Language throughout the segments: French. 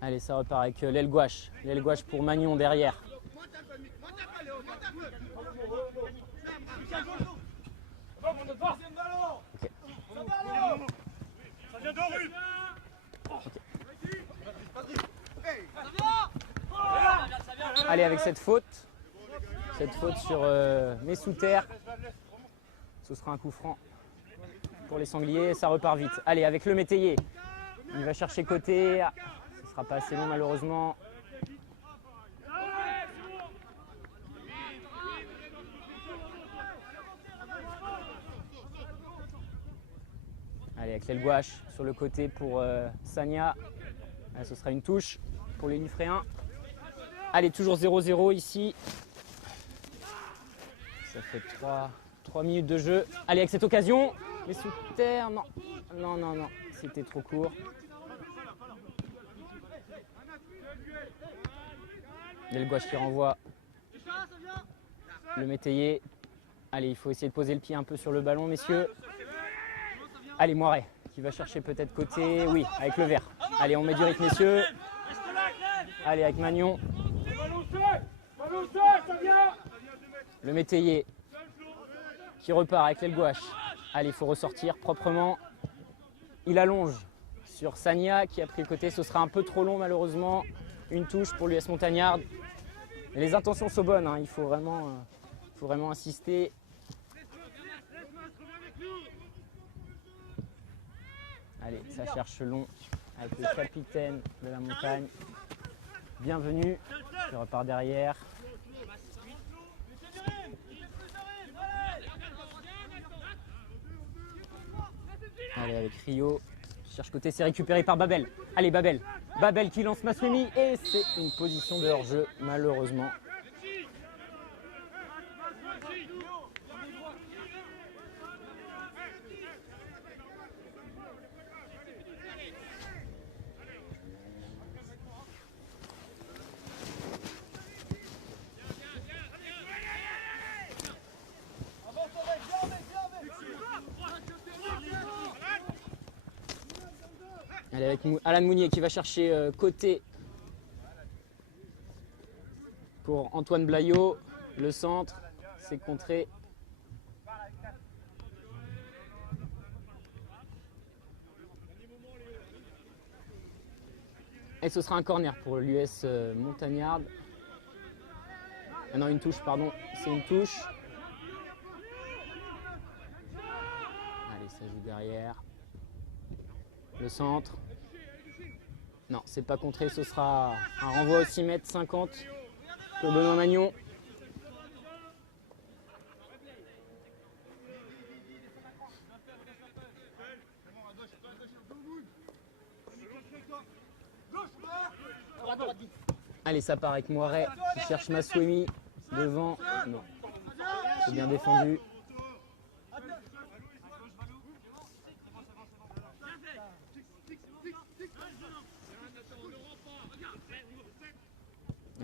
Allez, ça repart avec l'aile gouache. L'aile gouache pour Magnon derrière. Okay. Allez, avec cette faute sur Messouter, ce sera un coup franc pour les sangliers. Ça repart vite. Allez, avec le métayer. Il va chercher côté. Ce ne sera pas assez long malheureusement. Allez, avec l'aile gouache sur le côté pour Sagna. Là, ce sera une touche pour les Liffréens. Allez, toujours 0-0 ici. Ça fait 3 minutes de jeu. Allez, avec cette occasion. Mais sous terre, non. C'était trop court. L'aile gouache qui renvoie le métayer. Allez, il faut essayer de poser le pied un peu sur le ballon, messieurs. Allez, Moiret qui va chercher peut-être côté. Oui, avec le vert. Allez, on met du rythme, messieurs. Allez, avec Magnon. Le métayer qui repart avec l'aile gouache. Allez, il faut ressortir proprement. Il allonge sur Sagna qui a pris le côté. Ce sera un peu trop long malheureusement. Une touche pour l'US Montagnard. Les intentions sont bonnes, hein. Il faut vraiment insister. Allez, ça cherche long avec le capitaine de la montagne. Bienvenue, qui repart derrière. Allez, avec Rio, qui cherche côté, c'est récupéré par Babel. Allez, Babel qui lance Maswemi et c'est une position de hors-jeu, malheureusement. Allez, avec Alan Mounier qui va chercher côté pour Antoine Blaillot. Le centre, c'est contré. Et ce sera un corner pour l'US Montagnard. Ah non, une touche, pardon. C'est une touche. Allez, ça joue derrière. Le centre. Non, c'est pas contré, ce sera un renvoi au 6 mètres 50 pour Benoît Magnon. Allez, ça part avec Moiret qui cherche Maswemi devant. Non, c'est bien défendu.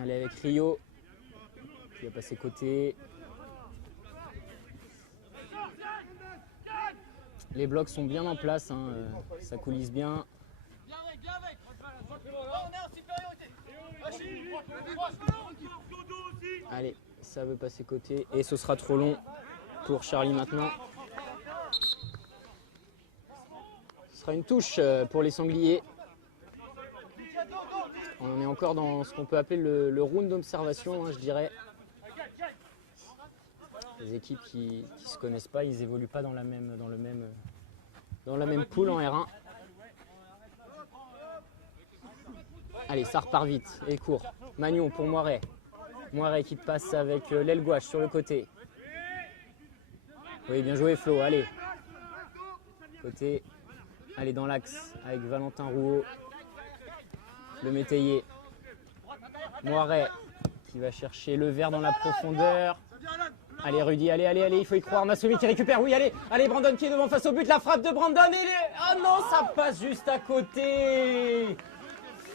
Allez, avec Rio qui va passer côté. Les blocs sont bien en place, hein, ça coulisse bien. Allez, ça veut passer côté et ce sera trop long pour Charlie maintenant. Ce sera une touche pour les sangliers. On est encore dans ce qu'on peut appeler le round d'observation, hein, je dirais. Les équipes qui ne se connaissent pas, ils n'évoluent pas dans la même poule en R1. Allez, ça repart vite et court. Magnon pour Moiret. Moiret qui passe avec l'aile gouache sur le côté. Oui, bien joué Flo, allez. Côté. Allez, dans l'axe avec Valentin Rouault. Le métayer. Moiret qui va chercher le vert dans la profondeur. Allez Rudy, allez, il faut y croire. Maswemi qui récupère, oui, allez, Brandon qui est devant face au but. La frappe de Brandon et oh non, ça passe juste à côté.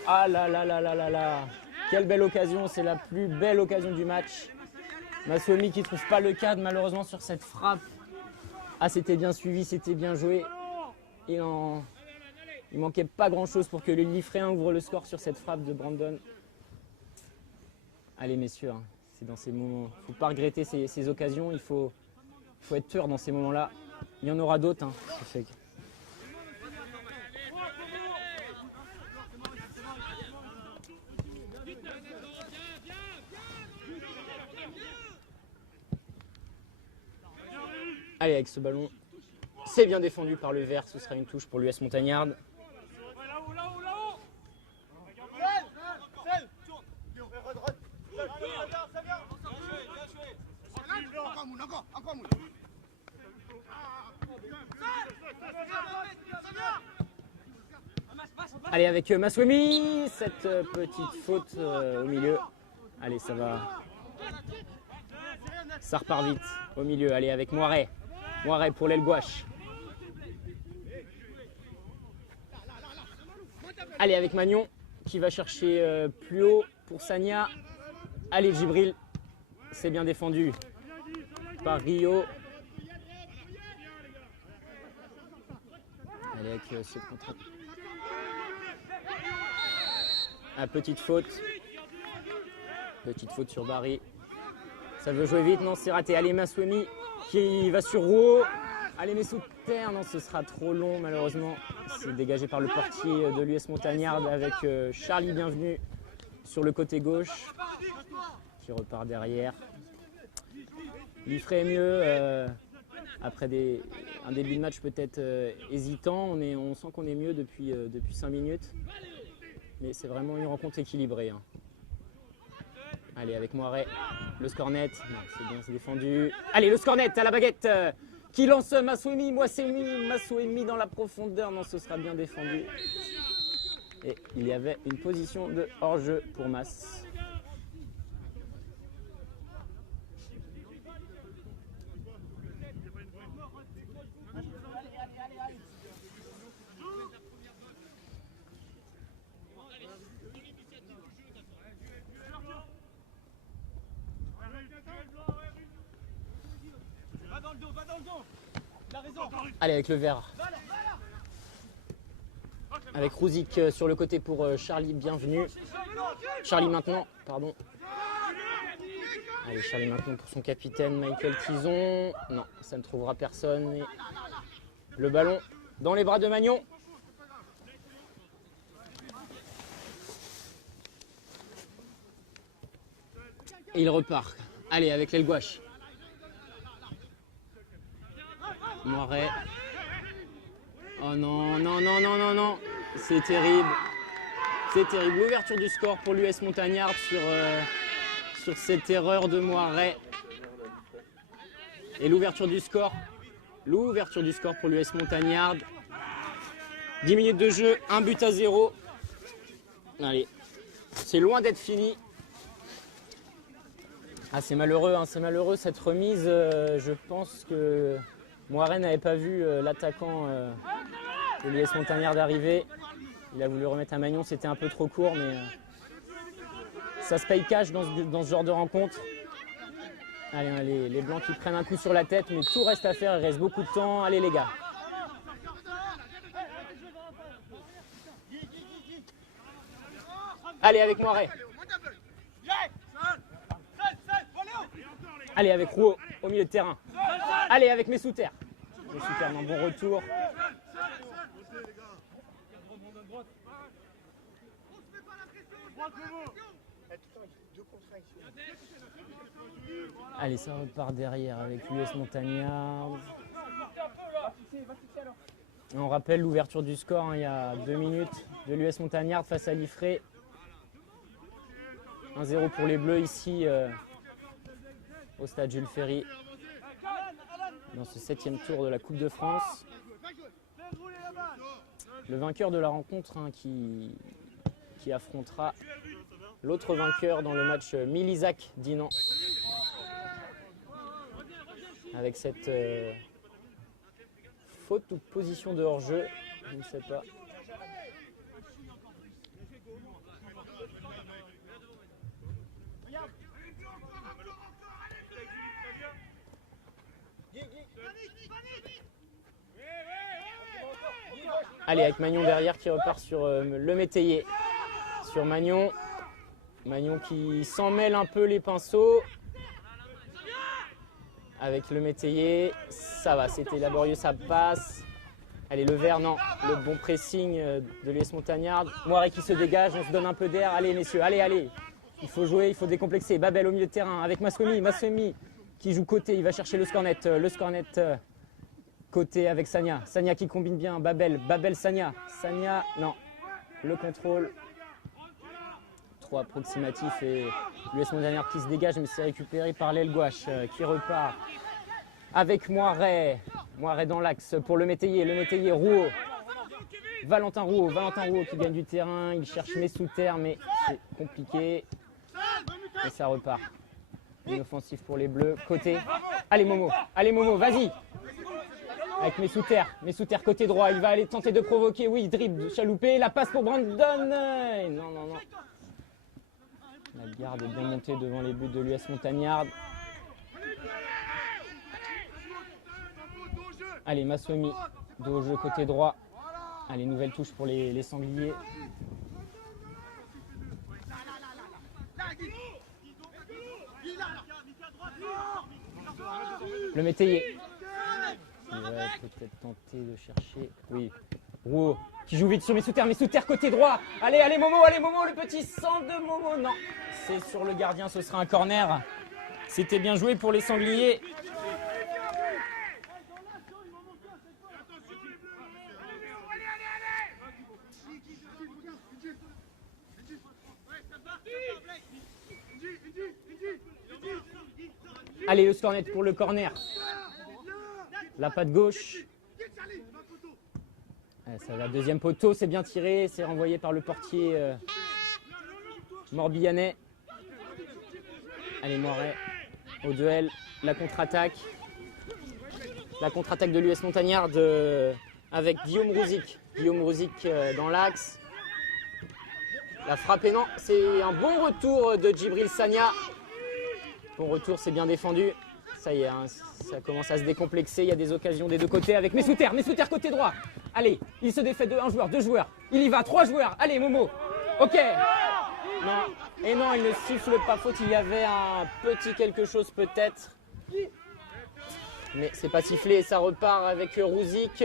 Ah là. Quelle belle occasion, c'est la plus belle occasion du match. Maswemi qui ne trouve pas le cadre malheureusement sur cette frappe. Ah, c'était bien suivi, c'était bien joué. Il Il manquait pas grand-chose pour que le Liffréen ouvre le score sur cette frappe de Brandon. Allez messieurs, hein, c'est dans ces moments. Il ne faut pas regretter ces occasions, il faut être tueur dans ces moments-là. Il y en aura d'autres. Hein. Allez, avec ce ballon, c'est bien défendu par le vert. Ce sera une touche pour l'US Montagnard. Allez, avec Maswemi, cette petite faute au milieu. Allez, ça va. Ça repart vite au milieu. Allez, avec Moiret. Moiret pour l'aile gauche. Allez, avec Magnon qui va chercher plus haut pour Sagna. Allez, Djibril. C'est bien défendu par Rio. Allez, avec ce contre. Ah, petite faute. Petite faute sur Barry. Ça veut jouer vite, non, c'est raté. Allez, Maswemi qui va sur Rouault. Allez, Messouter, non, ce sera trop long malheureusement. C'est dégagé par le portier de l'US Montagnard avec Charlie Bienvenu sur le côté gauche qui repart derrière. Il ferait mieux après un début de match peut-être hésitant. On sent qu'on est mieux depuis 5 minutes. Mais c'est vraiment une rencontre équilibrée. Hein. Allez, avec Moiret, le score net. C'est bien, c'est défendu. Allez, le score net à la baguette qui lance Maswemi. Maswemi dans la profondeur. Non, ce sera bien défendu. Et il y avait une position de hors-jeu pour Mas. Allez, avec le vert. Avec Rouzik sur le côté pour Charlie Bienvenu. Charlie maintenant, pardon. Allez, Charlie maintenant pour son capitaine Michael Tison. Non, ça ne trouvera personne. Et le ballon dans les bras de Magnon. Et il repart. Allez, avec l'aile gauche. Moiret. Oh non, non, non, non, non, non. C'est terrible. C'est terrible. L'ouverture du score pour l'US Montagnard sur cette erreur de Moiret. Et l'ouverture du score. L'ouverture du score pour l'US Montagnard. 10 minutes de jeu, 1-0. Allez. C'est loin d'être fini. Ah, c'est malheureux, hein, c'est malheureux cette remise. Je pense que Moiret n'avait pas vu l'attaquant de l'US Montagnard d'arriver. Il a voulu remettre à Magnon, c'était un peu trop court, mais ça se paye cash dans ce genre de rencontre. Allez, hein, les Blancs qui prennent un coup sur la tête, mais tout reste à faire, il reste beaucoup de temps. Allez les gars. Allez avec Moiret. Allez avec Rouault au milieu de terrain. Allez avec Messouter. Messouter un bon retour. Allez, ça repart derrière avec l'US Montagnard. On rappelle l'ouverture du score hein, il y a 2 minutes de l'US Montagnard face à Liffré. 1-0 pour les Bleus ici au stade Jules Ferry dans ce 7e tour de la Coupe de France. Le vainqueur de la rencontre hein, qui affrontera l'autre vainqueur dans le match Milizac-Dinan. Avec cette faute ou position de hors-jeu, je ne sais pas. Allez, avec Magnon derrière qui repart sur le métayer. Sur Magnon. Magnon qui s'en mêle un peu les pinceaux. Avec le métayer, ça va, c'était laborieux, ça passe. Allez, le vert, non, le bon pressing de l'US Montagnard. Moiré qui se dégage, on se donne un peu d'air. Allez, messieurs, allez, allez. Il faut jouer, il faut décomplexer. Babel au milieu de terrain avec Maswemi. Maswemi qui joue côté, il va chercher le scornet. Le scornet côté avec Sagna. Sagna qui combine bien. Babel, Babel, Sagna. Sagna, non. Le contrôle. Trop approximatif et l'US Montagnard qui se dégage, mais c'est récupéré par l'aile gauche qui repart avec Moiré. Moiré dans l'axe pour le métayer Rouault. Valentin Rouault qui gagne du terrain. Il cherche Messouter, mais c'est compliqué. Et ça repart. Une offensive pour les Bleus. Côté. Allez Momo, vas-y. Avec Messouter côté droit. Il va aller tenter de provoquer. Oui, dribble, chaloupé. La passe pour Brandon. Non. La garde est bien montée devant les buts de l'US Montagnard. Allez, Maswemi, dos au jeu côté droit. Allez, nouvelle touche pour les sangliers. Le métayer. Il va peut-être tenter de chercher. Oui. Rouault qui joue vite sur Messouter côté droit. Allez Momo, le petit centre de Momo. Non, c'est sur le gardien, ce sera un corner. C'était bien joué pour les sangliers. Allez, le scornet pour le corner. La patte gauche. Ça va, deuxième poteau, c'est bien tiré, c'est renvoyé par le portier Morbihanais. Allez, Moiré au duel, la contre-attaque. La contre-attaque de l'US Montagnard avec Guillaume Rouzic. Guillaume Rouzic dans l'axe. La frappe, et non, c'est un bon retour de Djibril Sagna. Bon retour, c'est bien défendu. Ça y est, hein, ça commence à se décomplexer. Il y a des occasions des deux côtés avec Messouter côté droit. Allez, il se défait de un joueur, deux joueurs. Il y va, trois joueurs. Allez, Momo. Ok. Non. Et non, il ne siffle pas faute. Il y avait un petit quelque chose peut-être. Mais c'est pas sifflé et ça repart avec Rouzic.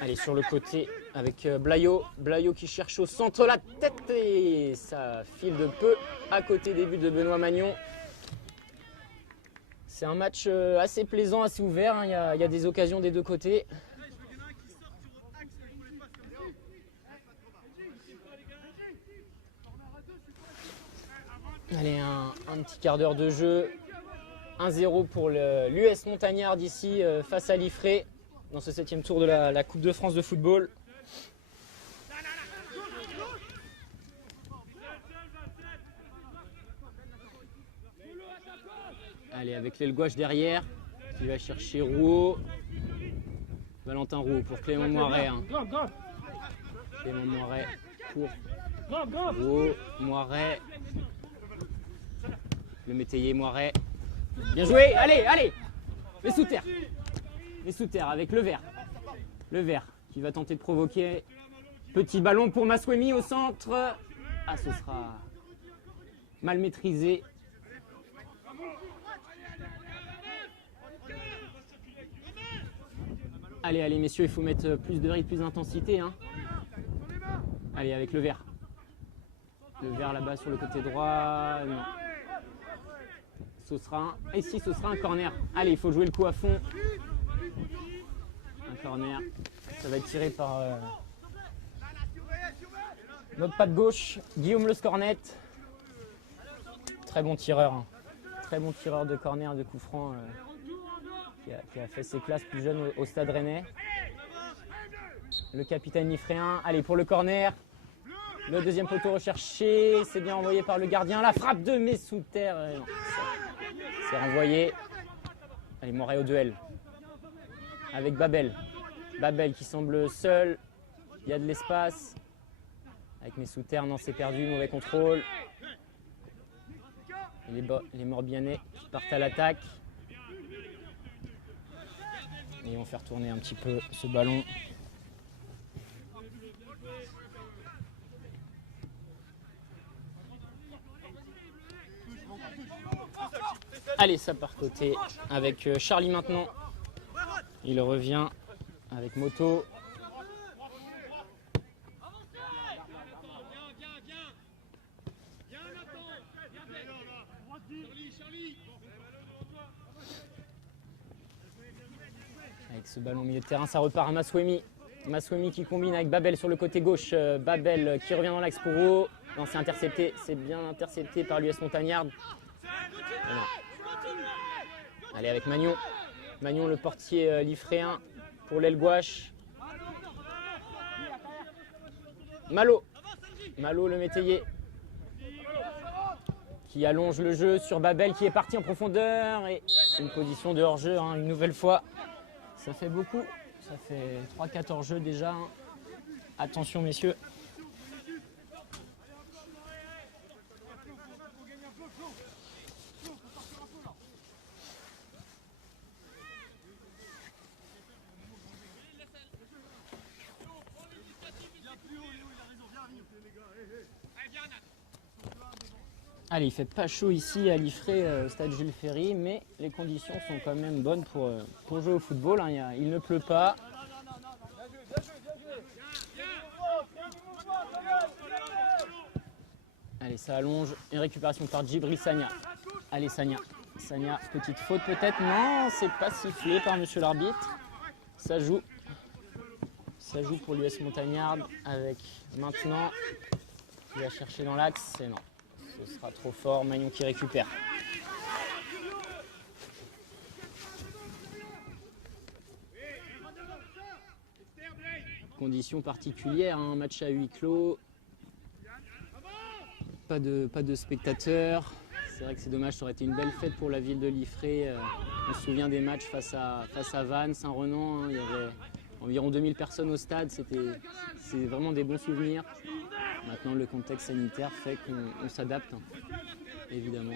Allez, sur le côté avec Blayo. Blayo qui cherche au centre la tête et ça file de peu à côté des buts de Benoît Magnon. C'est un match assez plaisant, assez ouvert. Hein. Il y a des occasions des deux côtés. Allez, un petit quart d'heure de jeu. 1-0 pour l'US Montagnard d'ici face à l'Ifré dans ce 7e tour de la Coupe de France de football. Allez, avec l'aile gauche derrière, qui va chercher Rouault. Valentin Rouault pour Clément Moiré. Hein. Clément Moiré pour Rouault, Moiré. Le métayer Moiré. Bien joué, allez. Messouter avec le vert. Le vert qui va tenter de provoquer. Petit ballon pour Maswemi au centre. Ah, ce sera mal maîtrisé. Allez, messieurs, il faut mettre plus de rythme, plus d'intensité. Hein. Allez, avec le vert. Le vert là-bas sur le côté droit. Non. Ce sera un corner. Allez, il faut jouer le coup à fond. Un corner. Ça va être tiré par notre patte gauche, Guillaume Le Scornet. Très bon tireur. Hein. Très bon tireur de corner, de coup franc. Qui a fait ses classes plus jeunes au Stade Rennais. Le capitaine ifréen. Allez, pour le corner. Le deuxième poteau recherché. C'est bien envoyé par le gardien. La frappe de Messouter. C'est renvoyé. Allez, Moiré au duel. Avec Babel. Babel qui semble seul. Il y a de l'espace. Avec Messouter, non, c'est perdu. Mauvais contrôle. Et les Morbihanais qui partent à l'attaque. Et on fait retourner un petit peu ce ballon. Allez, ça part côté avec Charlie maintenant. Il revient avec Moto. Avec ce ballon au milieu de terrain, ça repart à Maswemi. Maswemi qui combine avec Babel sur le côté gauche. Babel qui revient dans l'axe pour Rouault. Non, c'est intercepté. C'est bien intercepté par l'US Montagnard. Allez, avec Magnon. Magnon, le portier liffréen pour l'aile gauche. Malo. Malo, le métayer. Qui allonge le jeu sur Babel qui est parti en profondeur. Et une position de hors-jeu, hein, une nouvelle fois. Ça fait beaucoup. Ça fait 3-4 hors-jeu déjà. Hein. Attention, messieurs. Allez, il fait pas chaud ici à Liffré, stade Jules Ferry, mais les conditions sont quand même bonnes pour jouer au football. Hein. Il ne pleut pas. Allez, ça allonge. Une récupération par Djibril Sagna. Allez, Sagna. Sagna, petite faute peut-être. Non, c'est pas sifflé par monsieur l'arbitre. Ça joue. Ça joue pour l'US Montagnard avec maintenant. Il va chercher dans l'axe. C'est non. Ce sera trop fort. Magnon qui récupère. Conditions particulières, hein, match à huis clos. Pas de spectateurs. C'est vrai que c'est dommage, ça aurait été une belle fête pour la ville de Liffré. On se souvient des matchs face à Vannes, Saint-Renan. Hein, il y avait environ 2000 personnes au stade. C'est vraiment des bons souvenirs. Maintenant, le contexte sanitaire fait qu'on s'adapte. Hein. Évidemment,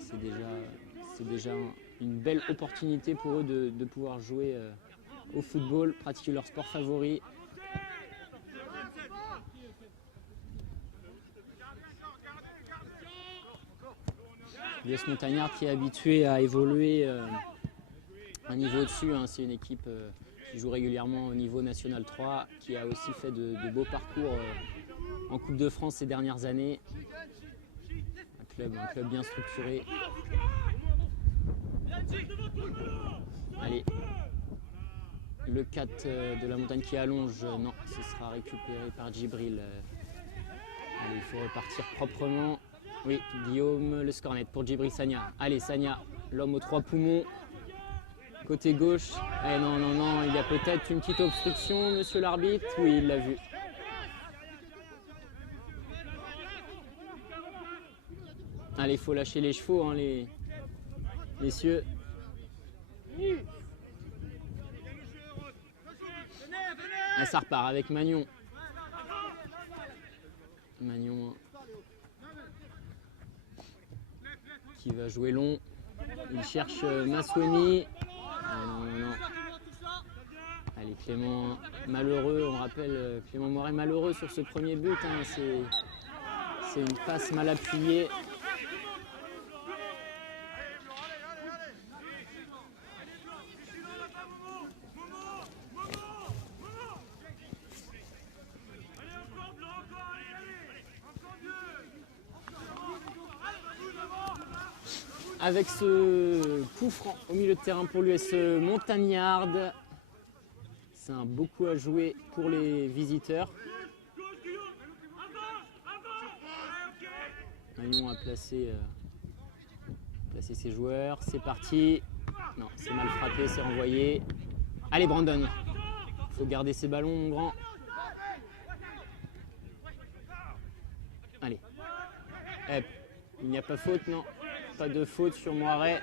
c'est déjà une belle opportunité pour eux de pouvoir jouer au football, pratiquer leur sport favori. L'US Montagnard qui est habitué à évoluer un niveau au-dessus. Hein. C'est une équipe qui joue régulièrement au niveau national 3, qui a aussi fait de beaux parcours en Coupe de France ces dernières années. Un club bien structuré. Allez, le 4 de la montagne qui allonge, non, ce sera récupéré par Djibril. Allez, il faut repartir proprement. Oui, Guillaume, le scornet pour Djibril Sagna. Allez, Sagna, l'homme aux 3 poumons. Côté gauche. Eh non, non, non, il y a peut-être une petite obstruction, monsieur l'arbitre. Oui, il l'a vu. Allez, il faut lâcher les chevaux, hein, les messieurs. Ah, ça repart avec Magnon. Magnon qui va jouer long. Il cherche Maswemi. Non, non, non. Allez, Clément malheureux. On rappelle Clément Moiret malheureux sur ce premier but. Hein, c'est une passe mal appuyée. Avec ce coup franc au milieu de terrain pour l'US Montagnard. C'est un beau coup à jouer pour les visiteurs. Magnon a placé ses joueurs. C'est parti. Non, c'est mal frappé, c'est renvoyé. Allez, Brandon. Il faut garder ses ballons, mon grand. Allez. Eh, il n'y a pas faute, non. Pas de faute sur Moiret.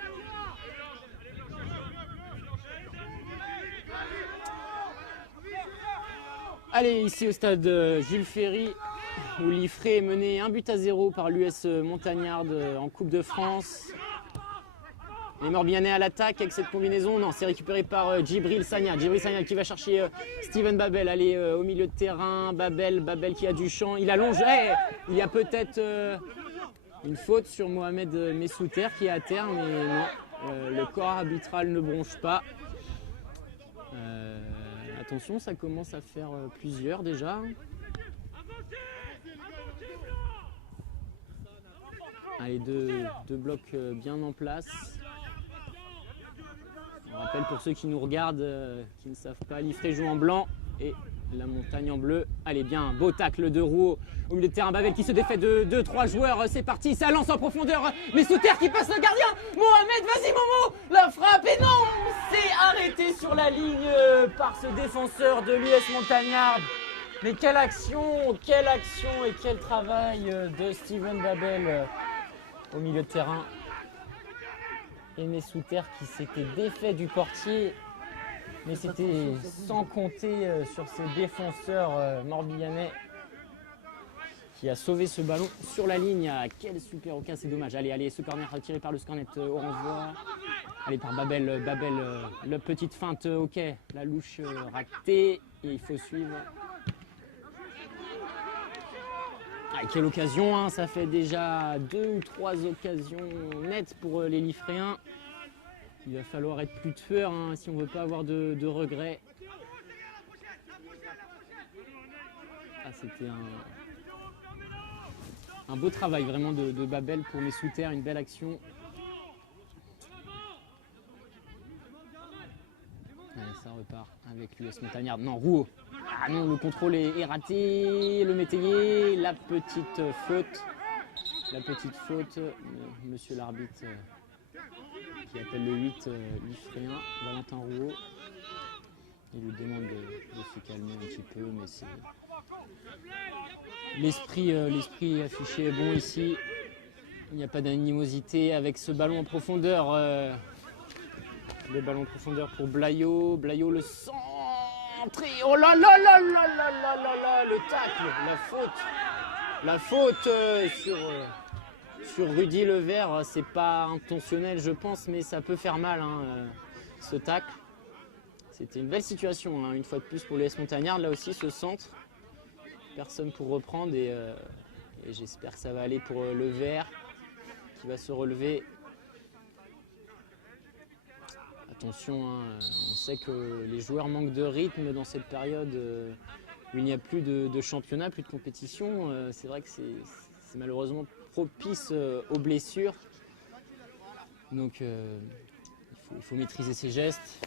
Allez, ici au stade Jules Ferry, où Liffré est mené 1-0 par l'US Montagnard en Coupe de France. Les Morbihanais à l'attaque avec cette combinaison. Non, c'est récupéré par Djibril Sagna. Djibril Sagna qui va chercher Steven Babel. Allez, au milieu de terrain. Babel qui a du champ. Il allonge. Il y a peut-être une faute sur Mohamed Messouter qui est à terre, mais non. Le corps arbitral ne bronche pas. Attention, ça commence à faire plusieurs déjà. Allez, deux blocs bien en place. On rappelle pour ceux qui nous regardent, qui ne savent pas, Liffré joue en blanc et la montagne en bleu. Allez, bien, beau tacle de Rouault au milieu de terrain. Babel qui se défait de 2-3 joueurs. C'est parti, ça lance en profondeur. Messouter qui passe le gardien. Mohamed, vas-y Momo, la frappe et non, c'est arrêté sur la ligne par ce défenseur de l'US Montagnard. Mais quelle action et quel travail de Steven Babel au milieu de terrain. Et Messouter qui s'était défait du portier, mais c'était sans compter sur ses défenseurs morbihanais qui a sauvé ce ballon sur la ligne. Quel super occasion, c'est dommage. Allez, ce corner tiré par le Scornet au renvoi. Allez, par Babel, la petite feinte, ok, la louche ratée et il faut suivre. Quelle occasion, hein, ça fait déjà 2 ou 3 occasions nettes pour les Liffréens. Il va falloir être plus tueur hein, si on ne veut pas avoir de regrets. C'était un beau travail vraiment de Babel pour Messouter, une belle action. Allez, ça repart avec l'US Montagnard. Non, Rouault. Ah non, le contrôle est raté. Le métayer, la petite faute. Monsieur l'arbitre qui appelle le 8 Liffréen, Valentin Rouault. Il lui demande de se calmer un petit peu, mais c'est... L'esprit affiché est bon ici. Il n'y a pas d'animosité avec ce ballon en profondeur. Le ballon en profondeur pour Blaillot. Blaillot le centre. Oh là là là là là là là là, le tacle, la faute sur Rudy Levert. C'est pas intentionnel je pense, mais ça peut faire mal hein, ce tacle. C'était une belle situation hein, une fois de plus pour l'US Montagnard. Là aussi ce centre, personne pour reprendre et j'espère que ça va aller pour Levert qui va se relever. Attention, hein, on sait que les joueurs manquent de rythme dans cette période où il n'y a plus de championnat, plus de compétition. C'est vrai que c'est malheureusement propice aux blessures. Donc il faut maîtriser ses gestes.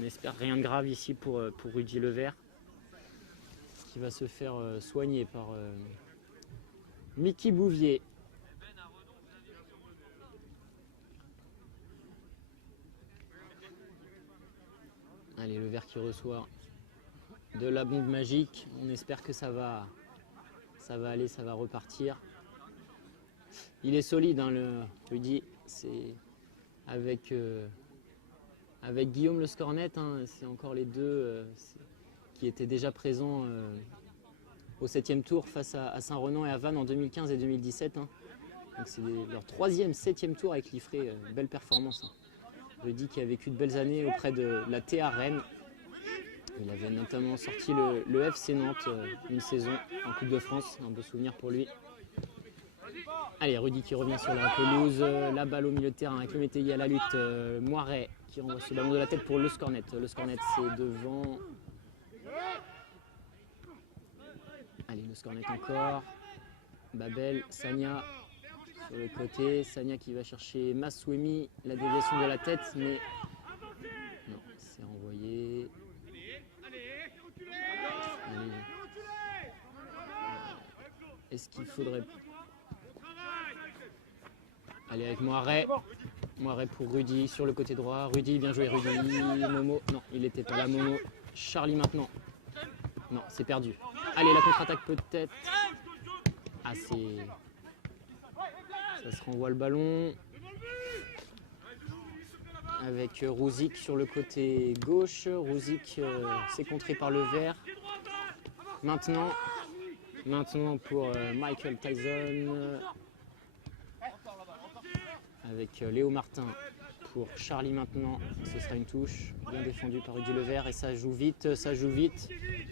On espère rien de grave ici pour Rudy Levert qui va se faire soigner par Mickey Bouvier. Allez, Levert qui reçoit de la bombe magique. On espère que ça va aller, ça va repartir. Il est solide, hein, le Rudy. C'est avec Guillaume le Scornet, hein, c'est encore les deux qui étaient déjà présents au 7e tour face à Saint-Renan et à Vannes en 2015 et 2017. Hein. Donc c'est leur 3e, 7e tour avec Liffré. Belle performance. Hein. Rudy qui a vécu de belles années auprès de la TA Rennes. Il avait notamment sorti le FC Nantes une saison en Coupe de France. Un beau souvenir pour lui. Allez, Rudy qui revient sur la pelouse. La balle au milieu de terrain avec le métayer à la lutte. Moiret qui renvoie ce ballon de la tête pour le Scornet. Le Scornet c'est devant. Allez, le Scornet encore. Babel, Sagna sur le côté. Sagna qui va chercher Masouemi. La déviation de la tête, mais non, c'est renvoyé. Allez. Est-ce qu'il faudrait... Allez, avec Moiret. Moiret pour Rudy sur le côté droit. Rudy, bien joué Rudy. Momo, non, il n'était pas là. Momo. Charlie maintenant. Non, c'est perdu. Allez, la contre-attaque peut-être. Ah, c'est... Ça se renvoie le ballon. Avec Rouzic sur le côté gauche. Rouzic c'est contré par Levert. Maintenant pour Michael Tyson. avec Léo Martin pour Charlie maintenant. Ce sera une touche bien défendue par Rudy Levert et ça joue vite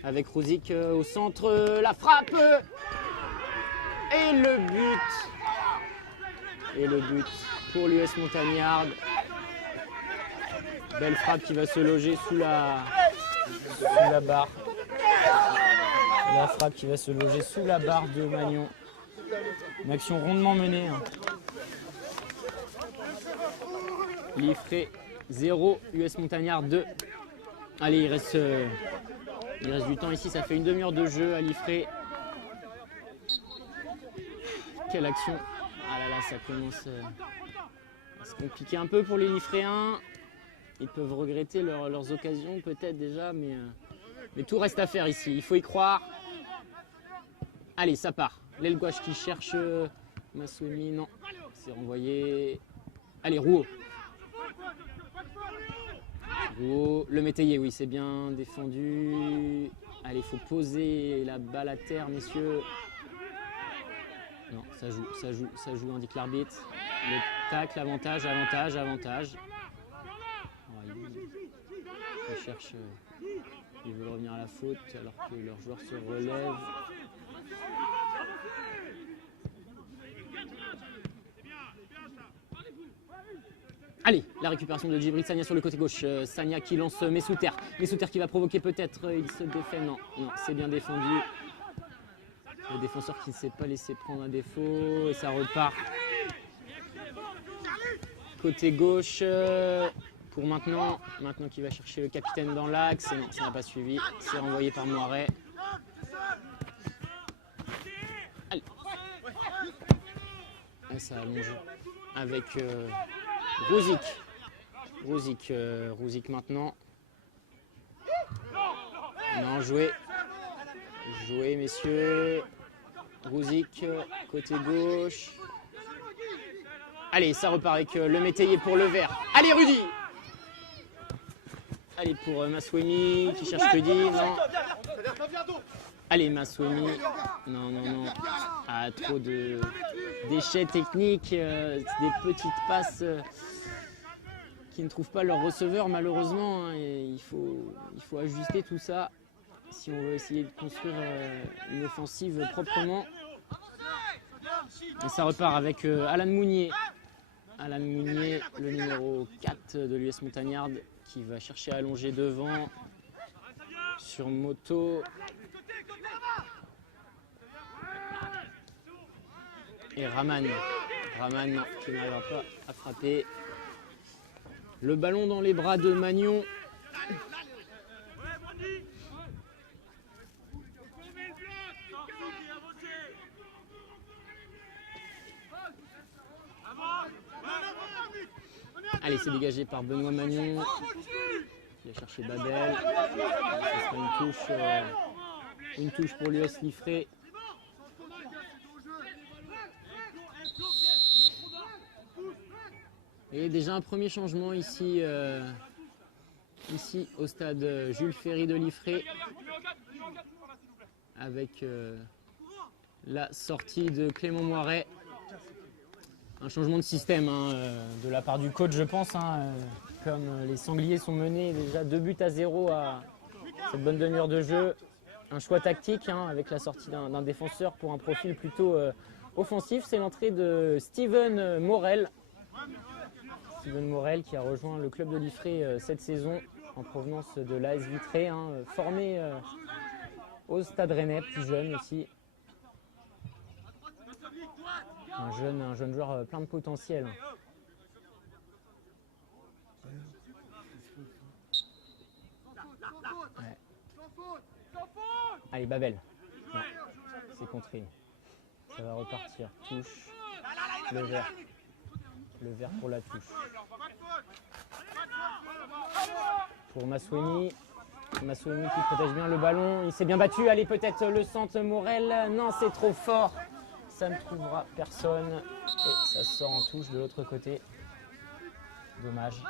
avec Rosic au centre, la frappe et le but pour l'US Montagnard. Belle frappe qui va se loger sous la barre. La frappe qui va se loger sous la barre de Magnon. Une action rondement menée. Liffré 0, US Montagnard 2. Allez, il reste du temps ici, ça fait une demi-heure de jeu à Liffré. Quelle action! Ah là là, ça commence à se compliquer un peu pour les Liffréens. Ils peuvent regretter leurs occasions peut-être déjà, mais tout reste à faire ici. Il faut y croire. Allez, ça part. L'aile gauche qui cherche Massoumi, non, c'est renvoyé. Allez, Rouault. Le métayer, oui, c'est bien défendu. Allez, il faut poser la balle à terre, messieurs. Non, ça joue, indique l'arbitre. Le tacle, avantage. Oh, il cherche, ils veulent revenir à la faute alors que leur joueur se relève. Allez, la récupération de Djibril Sagna sur le côté gauche. Sagna qui lance Messouter. Messouter qui va provoquer peut-être. Il se défait. Non, c'est bien défendu. Le défenseur qui ne s'est pas laissé prendre un défaut. Et ça repart. Côté gauche. Pour maintenant. Maintenant qui va chercher le capitaine dans l'axe. Non, ça n'a pas suivi. C'est renvoyé par Moiret. Allez. Et ça allonge avec Rosic maintenant. Non, jouez messieurs. Rosic, côté gauche. Allez, ça repart avec le métayer pour le vert. Allez, Rudy. Allez, pour Massoumi qui cherche Rudy. Non. Allez, Massoumi. Non. Ah, trop déchets techniques, des petites passes qui ne trouvent pas leur receveur malheureusement. Hein, et il faut ajuster tout ça si on veut essayer de construire une offensive proprement. Et ça repart avec Alan Mounier. Alan Mounier, le numéro 4 de l'US Montagnard, qui va chercher à allonger devant sur moto. Et Raman qui n'arrivera pas à frapper. Le ballon dans les bras de Magnon. Allez, c'est dégagé par Benoît Magnon qui a cherché Babel. Ce sera une touche pour l'US Liffré. Et déjà un premier changement ici au stade Jules Ferry de Liffré avec la sortie de Clément Moiret. Un changement de système de la part du coach, je pense. Comme les Sangliers sont menés déjà 2-0 à cette bonne demi-heure de jeu. Un choix tactique avec la sortie d'un défenseur pour un profil plutôt offensif. C'est l'entrée de Steven Morel. Steven Morel qui a rejoint le club de Liffré cette saison en provenance de l'AS Vitré, formé au Stade Rennais, plus jeune aussi. Un jeune joueur plein de potentiel. Ouais. Allez, Babel. Non, c'est contré. Ça va repartir. Touche. Le vert. Le vert pour la touche. Pour Massoumi. Massoumi qui protège bien le ballon. Il s'est bien battu. Allez, peut-être le centre Morel. Non, c'est trop fort. Ça ne trouvera personne. Et ça sort en touche de l'autre côté. Dommage.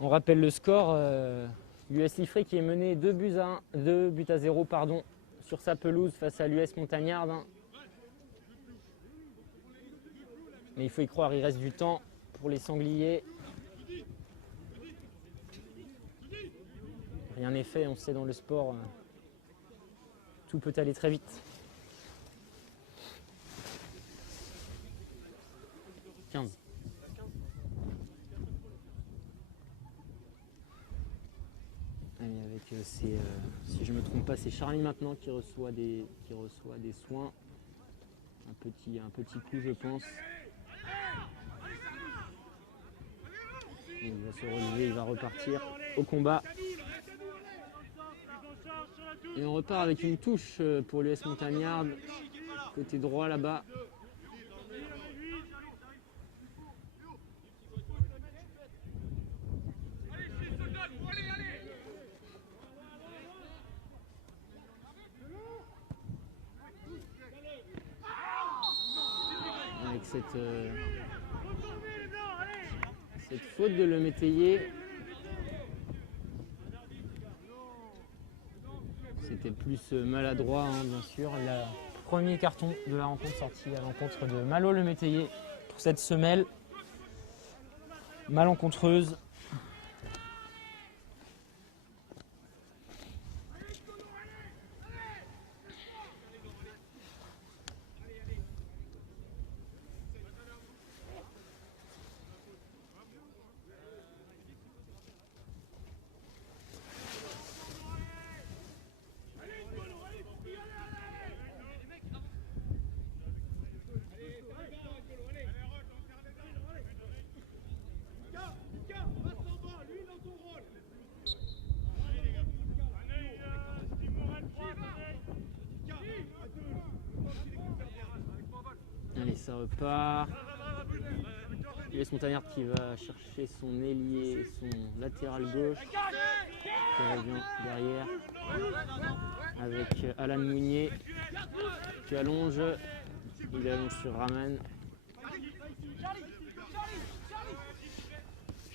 On rappelle le score. L'US Liffré qui est mené 2 buts à 0 pardon, sur sa pelouse face à l'US Montagnarde. Mais il faut y croire, il reste du temps pour les sangliers. Rien n'est fait, on sait dans le sport, tout peut aller très vite. 15. Allez, avec si je ne me trompe pas, c'est Charlie maintenant qui reçoit des soins. Un petit coup, je pense. Il va se relever, il va repartir au combat. Et on repart avec une touche pour l'US Montagnarde, côté droit là-bas. Avec cette faute de Le Métayer. C'était plus maladroit, hein, bien sûr. Le premier carton de la rencontre sorti à l'encontre de Malo Le Métayer pour cette semelle malencontreuse. Allez, ça repart. l'US Montagnarde qui va chercher son ailier, son latéral gauche, qui revient derrière, avec Alan Mounier qui allonge, il allonge sur Raman.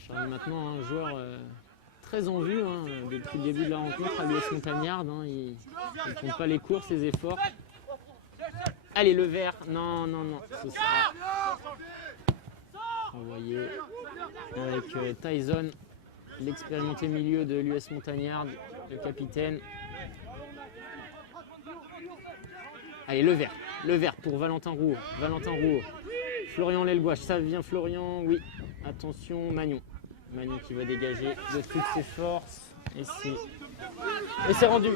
Charlie maintenant, un joueur très en vue depuis le début de la rencontre à l'US Montagnarde, il ne compte pas les courses, ses efforts. Allez, le vert, non, ce sera envoyé avec Tyson, l'expérimenté milieu de l'US Montagnarde, le capitaine. Allez, le vert pour Valentin Rouault. Florian Lelgouache, ça vient Florian, oui. Attention, Magnon qui va dégager de toutes ses forces. Et c'est rendu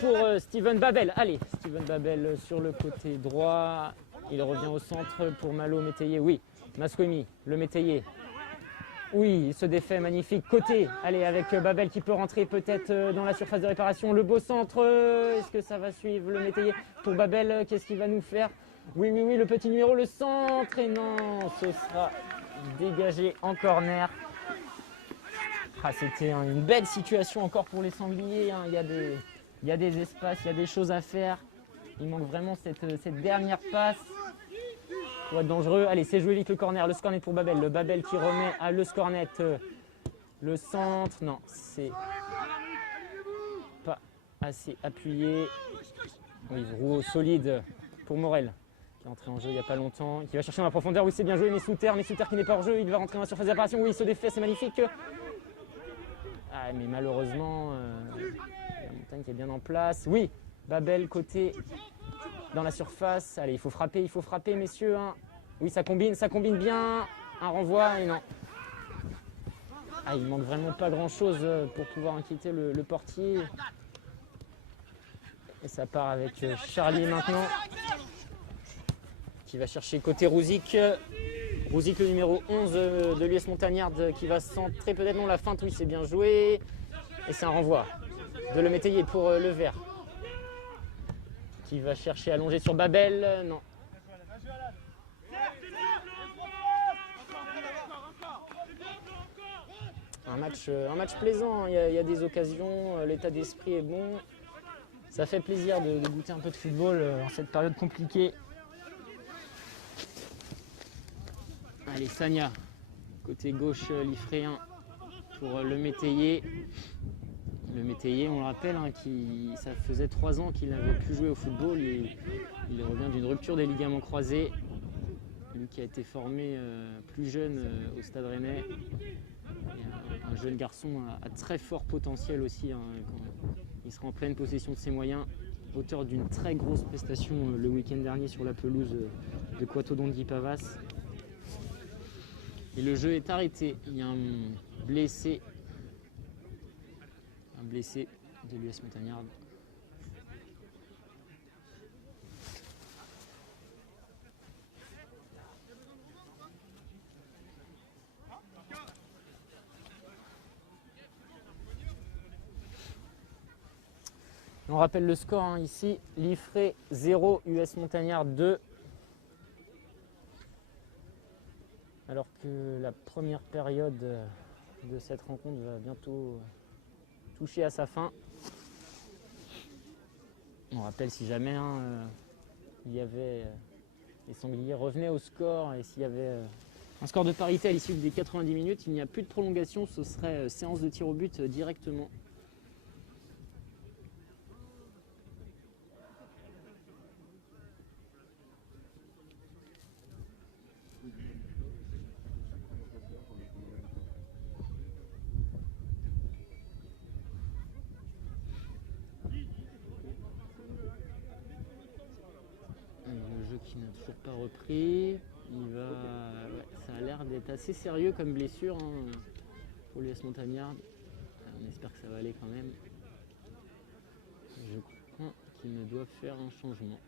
pour Steven Babel. Allez, Steven Babel sur le côté droit. Il revient au centre pour Malo Métayer. Oui, Mascomi, le Métayer. Oui, il se défait, magnifique. Côté, allez, avec Babel qui peut rentrer peut-être dans la surface de réparation. Le beau centre, est-ce que ça va suivre le Métayer? Pour Babel, qu'est-ce qu'il va nous faire? Oui, le petit numéro, le centre. Et non, ce sera dégagé en corner. C'était une belle situation encore pour les sangliers. Il y a des espaces, il y a des choses à faire. Il manque vraiment cette dernière passe pour être dangereux. Allez, c'est joué vite le corner. Le scornet pour Babel. Le Babel qui remet à le scornet. Le centre. Non, c'est pas assez appuyé. Oui, Rouault solide pour Morel, qui est entré en jeu il n'y a pas longtemps. Qui va chercher dans la profondeur. Oui, c'est bien joué. Mais sous terre qui n'est pas hors jeu. Il va rentrer dans la surface d'apparition. Oui, il se défait. C'est magnifique. Ah, mais malheureusement, la montagne qui est bien en place. Oui, Babel côté dans la surface. Allez, il faut frapper, messieurs. Oui, ça combine bien. Un renvoi et non. Ah, il manque vraiment pas grand-chose pour pouvoir inquiéter le portier. Et ça part avec Charlie maintenant, qui va chercher côté Rouzic. Rouzic, le numéro 11 de l'US Montagnarde, qui va centrer peut-être non la feinte. Oui, c'est bien joué. Et c'est un renvoi de Le Métayer pour le vert, qui va chercher à longer sur Babel. Non. Un match plaisant. Il y a des occasions. L'état d'esprit est bon. Ça fait plaisir de goûter un peu de football en cette période compliquée. Allez, Sagna, côté gauche liffréen, pour le métayer. Le métayer, on le rappelle, hein, ça faisait 3 ans qu'il n'avait plus joué au football. Il revient d'une rupture des ligaments croisés. Lui qui a été formé plus jeune au Stade Rennais. Un jeune garçon à très fort potentiel aussi. Hein, il sera en pleine possession de ses moyens. Auteur d'une très grosse prestation le week-end dernier sur la pelouse de Quatodondy Pavas. Et le jeu est arrêté. Il y a un blessé de l'US Montagnard. On rappelle le score hein, ici, Liffré 0, US Montagnard 2. Alors que la première période de cette rencontre va bientôt toucher à sa fin. On rappelle si jamais il y avait les Sangliers revenaient au score et s'il y avait un score de parité à l'issue des 90 minutes, il n'y a plus de prolongation, ce serait séance de tir au but directement. Qui n'a toujours pas repris. Ça a l'air d'être assez sérieux comme blessure hein, pour l'US Montagnard. On espère que ça va aller quand même. Je crois qu'il ne doit faire un changement.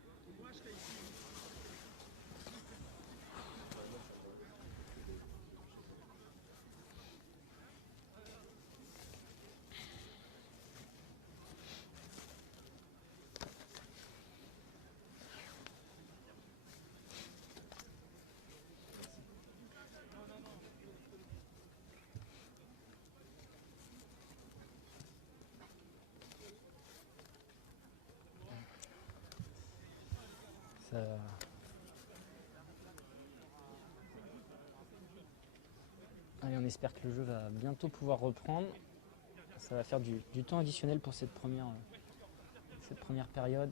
Allez, on espère que le jeu va bientôt pouvoir reprendre. Ça va faire du temps additionnel pour cette première période.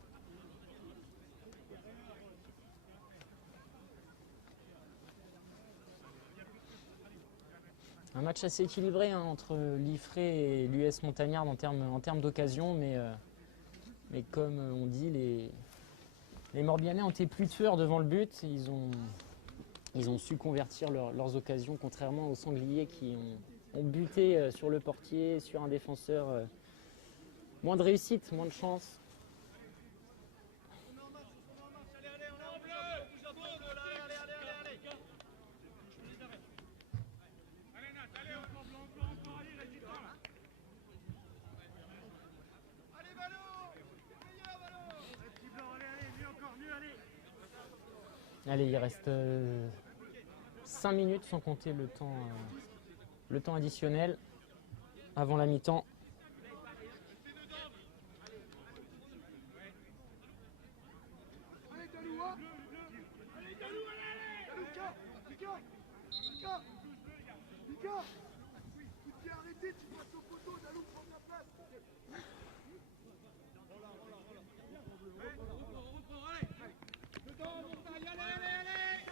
Un match assez équilibré hein, entre Liffré et l'US Montagnard en termes d'occasion, mais comme on dit, les Morbihanais ont été plus tueurs devant le but. Ils ont su convertir leurs occasions, contrairement aux Sangliers qui ont buté sur le portier, sur un défenseur. Moins de réussite, moins de chance. Allez, il reste 5 minutes sans compter le temps additionnel avant la mi-temps.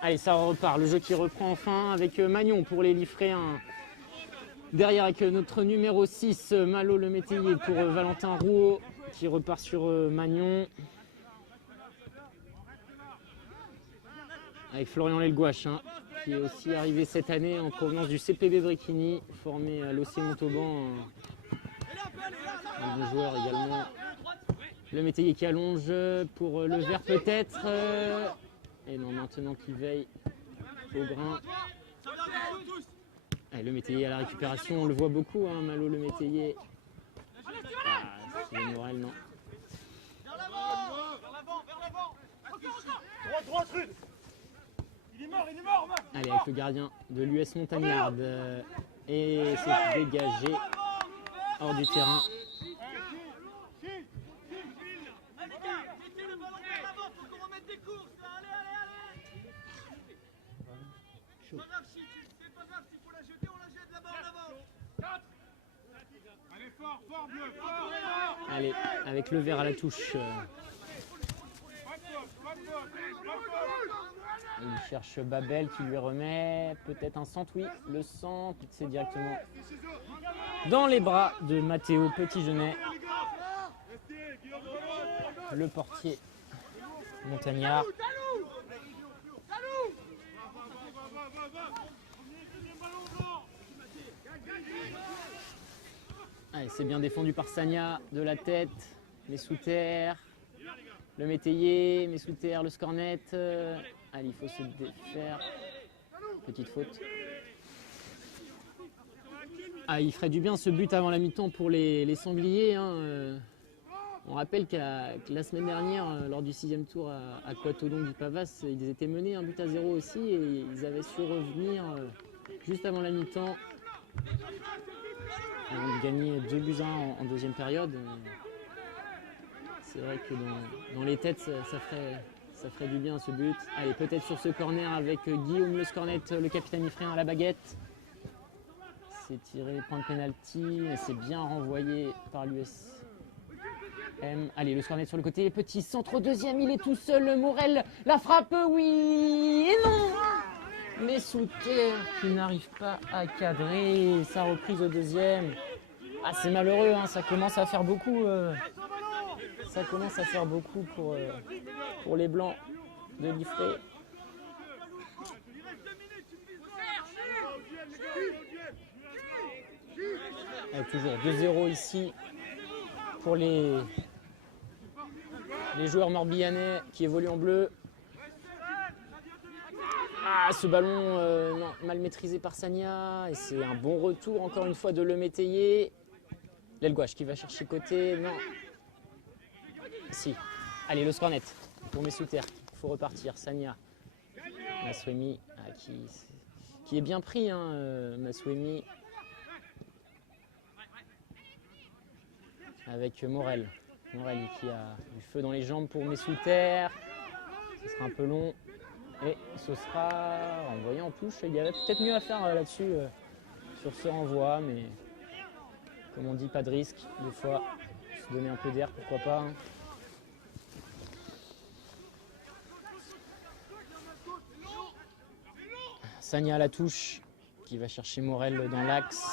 Allez, ça repart. Le jeu qui reprend enfin avec Magnon pour les Liffréens. Derrière avec notre numéro 6, Malo le métayer pour Valentin Rouault qui repart sur Magnon. Avec Florian Lelgouache hein, qui est aussi arrivé cette année en provenance du CPB Bréquigny, formé à l'OC Montauban. Un bon joueur également. Le métayer qui allonge pour le vert peut-être. Et non, maintenant qu'il veille au grain. Allez, le métayer à la récupération, on le voit beaucoup, hein, Malo le métayer. C'est Morel, non. Vers l'avant. Droite, Rude. Il est mort, Max. Allez, avec le gardien de l'US Montagnard. Et c'est dégagé hors du terrain. Allez, avec le verre à la touche. Il cherche Babel qui lui remet peut-être un centre, oui, le centre, c'est directement dans les bras de Mathéo Petitgenet, le portier montagnard. Allez, c'est bien défendu par Sagna, de la tête, les sous-terres, le métayer, mes sous-terres, le scornet. Allez, il faut se défaire. Petite faute. Ah, il ferait du bien ce but avant la mi-temps pour les sangliers. Hein. On rappelle que la semaine dernière, lors du 6e tour à Coatodon-du-Pavas, ils étaient menés 1-0 aussi et ils avaient su revenir juste avant la mi-temps. Ils ont gagné 2-1 en deuxième période. C'est vrai que dans les têtes, ça ferait du bien ce but. Allez, peut-être sur ce corner avec Guillaume Le Scornet, le capitaine ifréen à la baguette. C'est tiré, point de pénalty, mais c'est bien renvoyé par l'USM. Allez, Le Scornet sur le côté, petit centre au deuxième, il est tout seul, Morel, la frappe, oui, et non. Mais sous-terre qui n'arrive pas à cadrer sa reprise au deuxième. Ah, c'est malheureux, hein, ça commence à faire beaucoup. Ça commence à faire beaucoup pour les Blancs de l'Ifré. Toujours 2-0 ici pour les joueurs morbihanais qui évoluent en bleu. Ah, ce ballon non, mal maîtrisé par Sagna. Et c'est un bon retour encore une fois de Le Métayer. L'aile gauche qui va chercher côté. Non. Si. Allez, Le Scornet pour mes sous-terres. Il faut repartir. Sagna. Maswemi qui est bien pris. Hein, Maswemi. Avec Morel. Morel qui a du feu dans les jambes pour mes sous-terres. Ce sera un peu long. Et ce sera envoyé en touche. Il y avait peut-être mieux à faire là-dessus sur ce renvoi. Mais comme on dit, pas de risque. Des fois, se donner un peu d'air, pourquoi pas. Hein. Sagna à la touche qui va chercher Morel dans l'axe.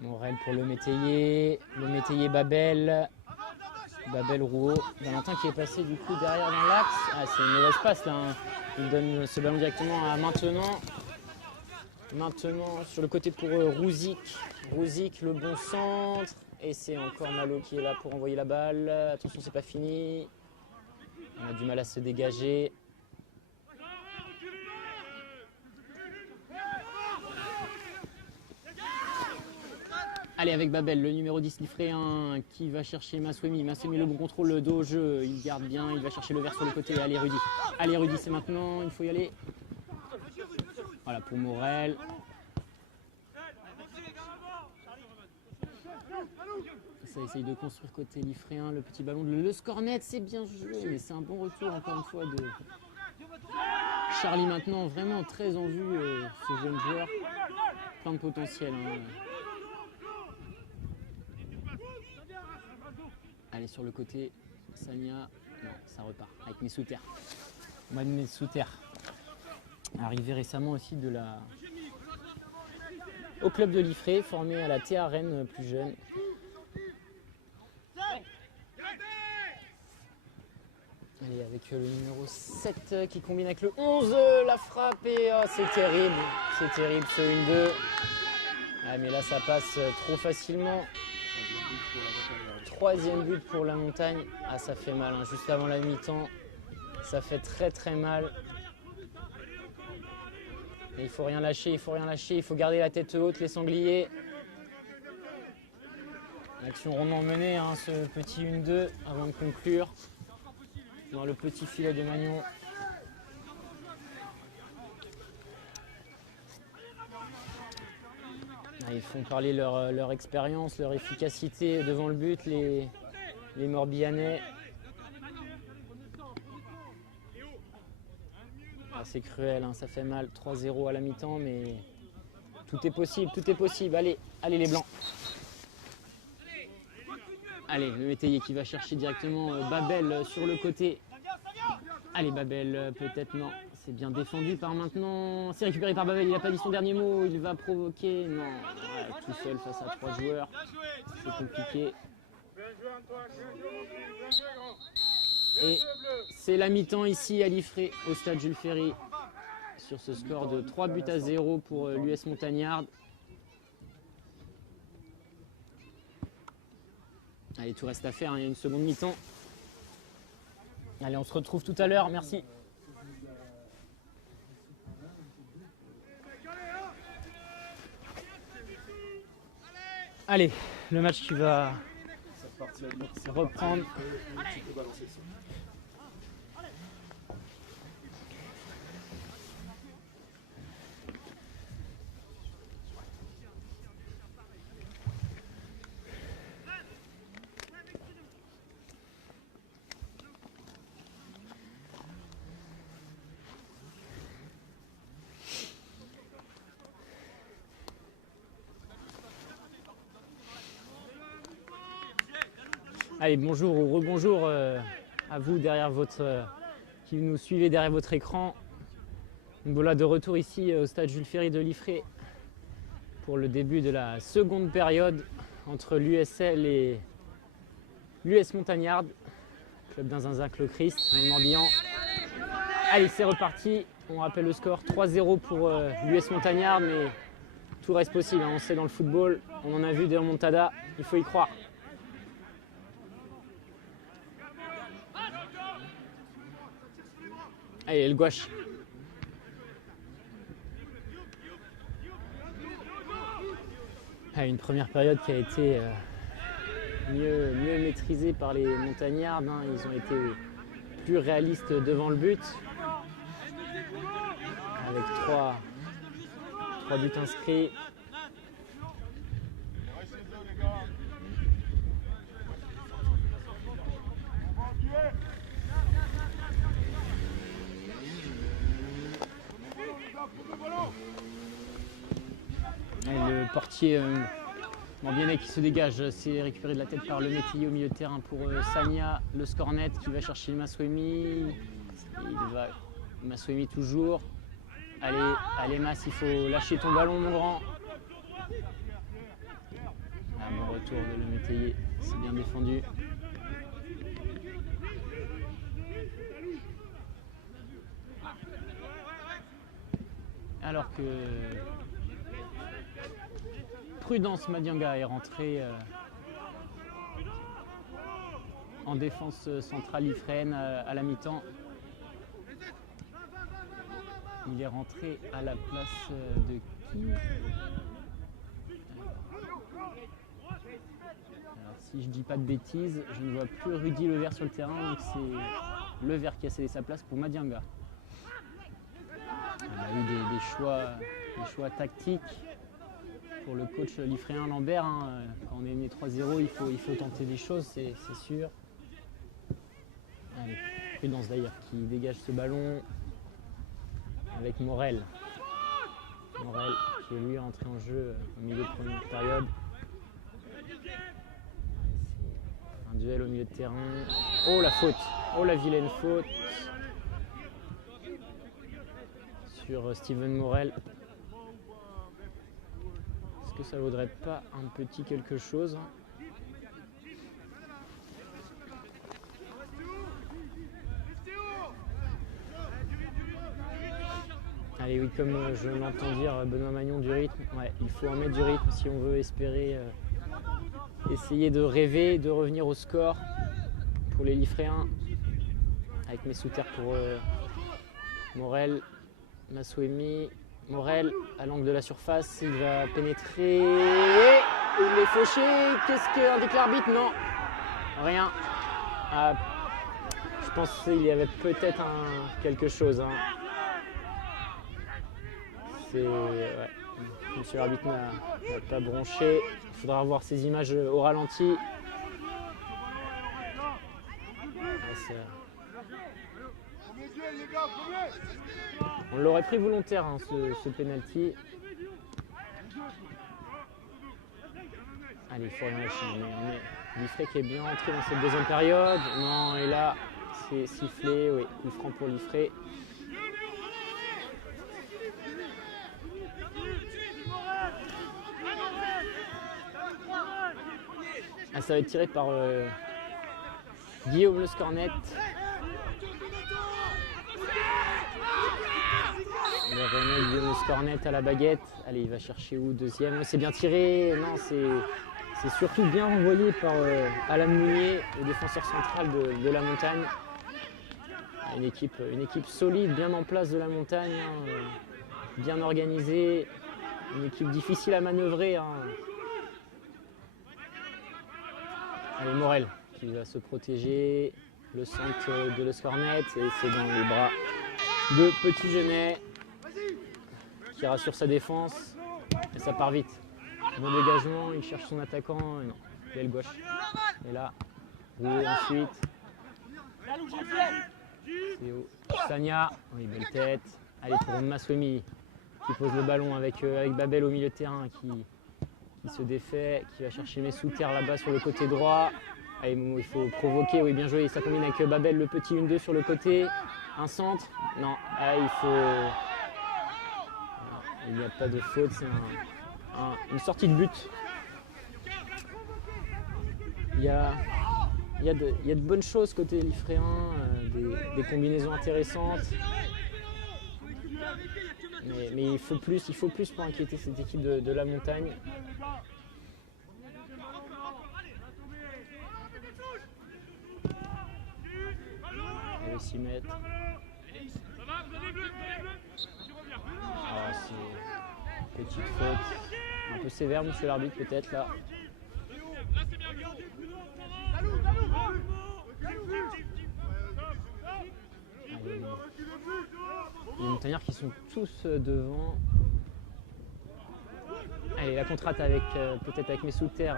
Morel pour Le Métayer Babel. Babel Rouault. Valentin qui est passé du coup derrière dans l'axe. Ah, c'est une mauvaise passe là. Hein. Il donne ce ballon directement à Maintenant. Maintenant sur le côté pour Rouzic. Rouzic, le bon centre. Et c'est encore Malo qui est là pour envoyer la balle. Attention, c'est pas fini. On a du mal à se dégager. Allez, avec Babel, le numéro 10 l'Ifréen qui va chercher Maswemi. Maswemi, le bon contrôle, le dos au jeu. Il garde bien, il va chercher le verre sur le côté. Allez, Rudy. Allez, Rudy, c'est maintenant, il faut y aller. Voilà pour Morel. Ça essaye de construire côté l'Ifréen, le petit ballon de Le Scornet, c'est bien joué. Mais c'est un bon retour encore une fois de Charlie maintenant. Vraiment très en vue ce jeune joueur. Plein de potentiel. Hein. Allez, sur le côté, Sagna, non, ça repart avec mes sous-terres. Moi de mes sous-terres. Arrivé récemment aussi au club de l'Ifré, formé à la TA Rennes plus jeune. Allez, avec le numéro 7 qui combine avec le 11, la frappe et oh, c'est terrible ce 1-2. Ah, mais là ça passe trop facilement. Troisième but pour la montagne. Ah, ça fait mal, hein. Juste avant la mi-temps. Ça fait très très mal. Et il faut rien lâcher, il faut garder la tête haute, les sangliers. Action rondement menée, hein, ce petit 1-2 avant de conclure. Dans le petit filet de Magnon. Ils font parler leur expérience, leur efficacité devant le but, les Morbihanais. Ah, c'est cruel, hein, ça fait mal, 3-0 à la mi-temps, mais tout est possible. Allez les Blancs. Allez, le métayer qui va chercher directement Babel sur le côté. Allez, Babel, peut-être non. C'est bien défendu par maintenant. C'est récupéré par Babel, il n'a pas dit son dernier mot. Il va provoquer. Non, ouais, tout seul face à 3 joueurs. C'est compliqué. Et c'est la mi-temps ici à Liffré, au stade Jules Ferry. Sur ce score de 3-0 pour l'US Montagnard. Allez, tout reste à faire, hein. Il y a une seconde mi-temps. Allez, on se retrouve tout à l'heure, merci. Allez, le match qui va reprendre. Allez, bonjour ou rebonjour à vous derrière qui nous suivez derrière votre écran. Voilà, de retour ici au stade Jules Ferry de Liffré pour le début de la seconde période entre l'USL et l'US Montagnard, club d'Inzinzac-le-Christ, dans le Morbihan. Allez, c'est reparti. On rappelle le score 3-0 pour l'US Montagnard, mais tout reste possible, hein. On sait dans le football, on en a vu des remontadas, il faut y croire. Allez, le gouache. Une première période qui a été mieux maîtrisée par les Montagnards, hein. Ils ont été plus réalistes devant le but. Avec 3 buts inscrits. Le portier Morbihanais qui se dégage, c'est récupéré de la tête par le métayer au milieu de terrain pour Sania, le score net qui va chercher Maswemi. Maswemi toujours. Allez Mas, il faut lâcher ton ballon mon grand. Bon retour de le métayer, c'est bien défendu. Alors que Prudence Madianga est rentré en défense centrale liffréenne à la mi-temps. Il est rentré à la place de qui? Alors, si je dis pas de bêtises, je ne vois plus Rudy Levert sur le terrain, donc c'est Levert qui a cédé sa place pour Madianga. On a eu des choix tactiques pour le coach liffréen Lambert, hein. Quand on est mené 3-0, il faut tenter des choses, c'est sûr. Allez, Prudence d'ailleurs qui dégage ce ballon avec Morel. Morel qui est lui rentré en jeu au milieu de première période. C'est un duel au milieu de terrain. Oh la faute, oh la vilaine faute sur Steven Morel. Est-ce que ça vaudrait pas un petit quelque chose? Allez oui, comme je l'entends dire Benoît Magnon, du rythme. Ouais, il faut en mettre du rythme si on veut espérer essayer de rêver, de revenir au score pour les Liffréens. Avec mes sous-terres pour Morel, Maswemi. Morel à l'angle de la surface, il va pénétrer. Il est fauché. Qu'est-ce qu'indique l'arbitre? Non, rien. Je pense qu'il y avait peut-être quelque chose, hein. Ouais. Monsieur l'arbitre n'a pas bronché. Il faudra revoir ces images au ralenti. On l'aurait pris volontaire, hein, ce penalty. Allez, il faut rien lâcher. Liffré qui est bien entré dans cette deuxième période. Non, et là, c'est sifflé. Oui, coup franc pour Liffré. Ah, ça va être tiré par Guillaume Le Scornet. Le Rennais Guillaume Le Scornet à la baguette. Allez, il va chercher où? Deuxième. C'est bien tiré. Non, c'est surtout bien renvoyé par Alain Mounier, le défenseur central de la Montagne. Une équipe solide, bien en place de la Montagne, hein, bien organisée. Une équipe difficile à manœuvrer. Hein. Allez, Morel qui va se protéger. Le centre de Le Scornet et c'est dans les bras de Petit Genet qui rassure sa défense. Et ça part vite. Bon dégagement, il cherche son attaquant. Et non, l'aile gauche. Et là, Rouault ensuite. Théo. Sagna, oui, belle tête. Allez, pour Maswemi qui pose le ballon avec Babel au milieu de terrain qui se défait, qui va chercher Messouter là-bas sur le côté droit. Allez, il faut provoquer, oui, bien joué. Ça combine avec Babel, le petit 1-2 sur le côté. Un centre, non, ah, il faut. Il n'y a pas de faute, c'est une sortie de but. Il y a de bonnes choses côté Liffréen, des combinaisons intéressantes. Mais il faut plus pour inquiéter cette équipe de la Montagne. Elle va s'y mettre. Ah, c'est petite faute. Un peu sévère, monsieur l'arbitre, peut-être là. Allez. Les montagnards qui sont tous devant. Allez, la contre-attaque avec peut-être avec Messouter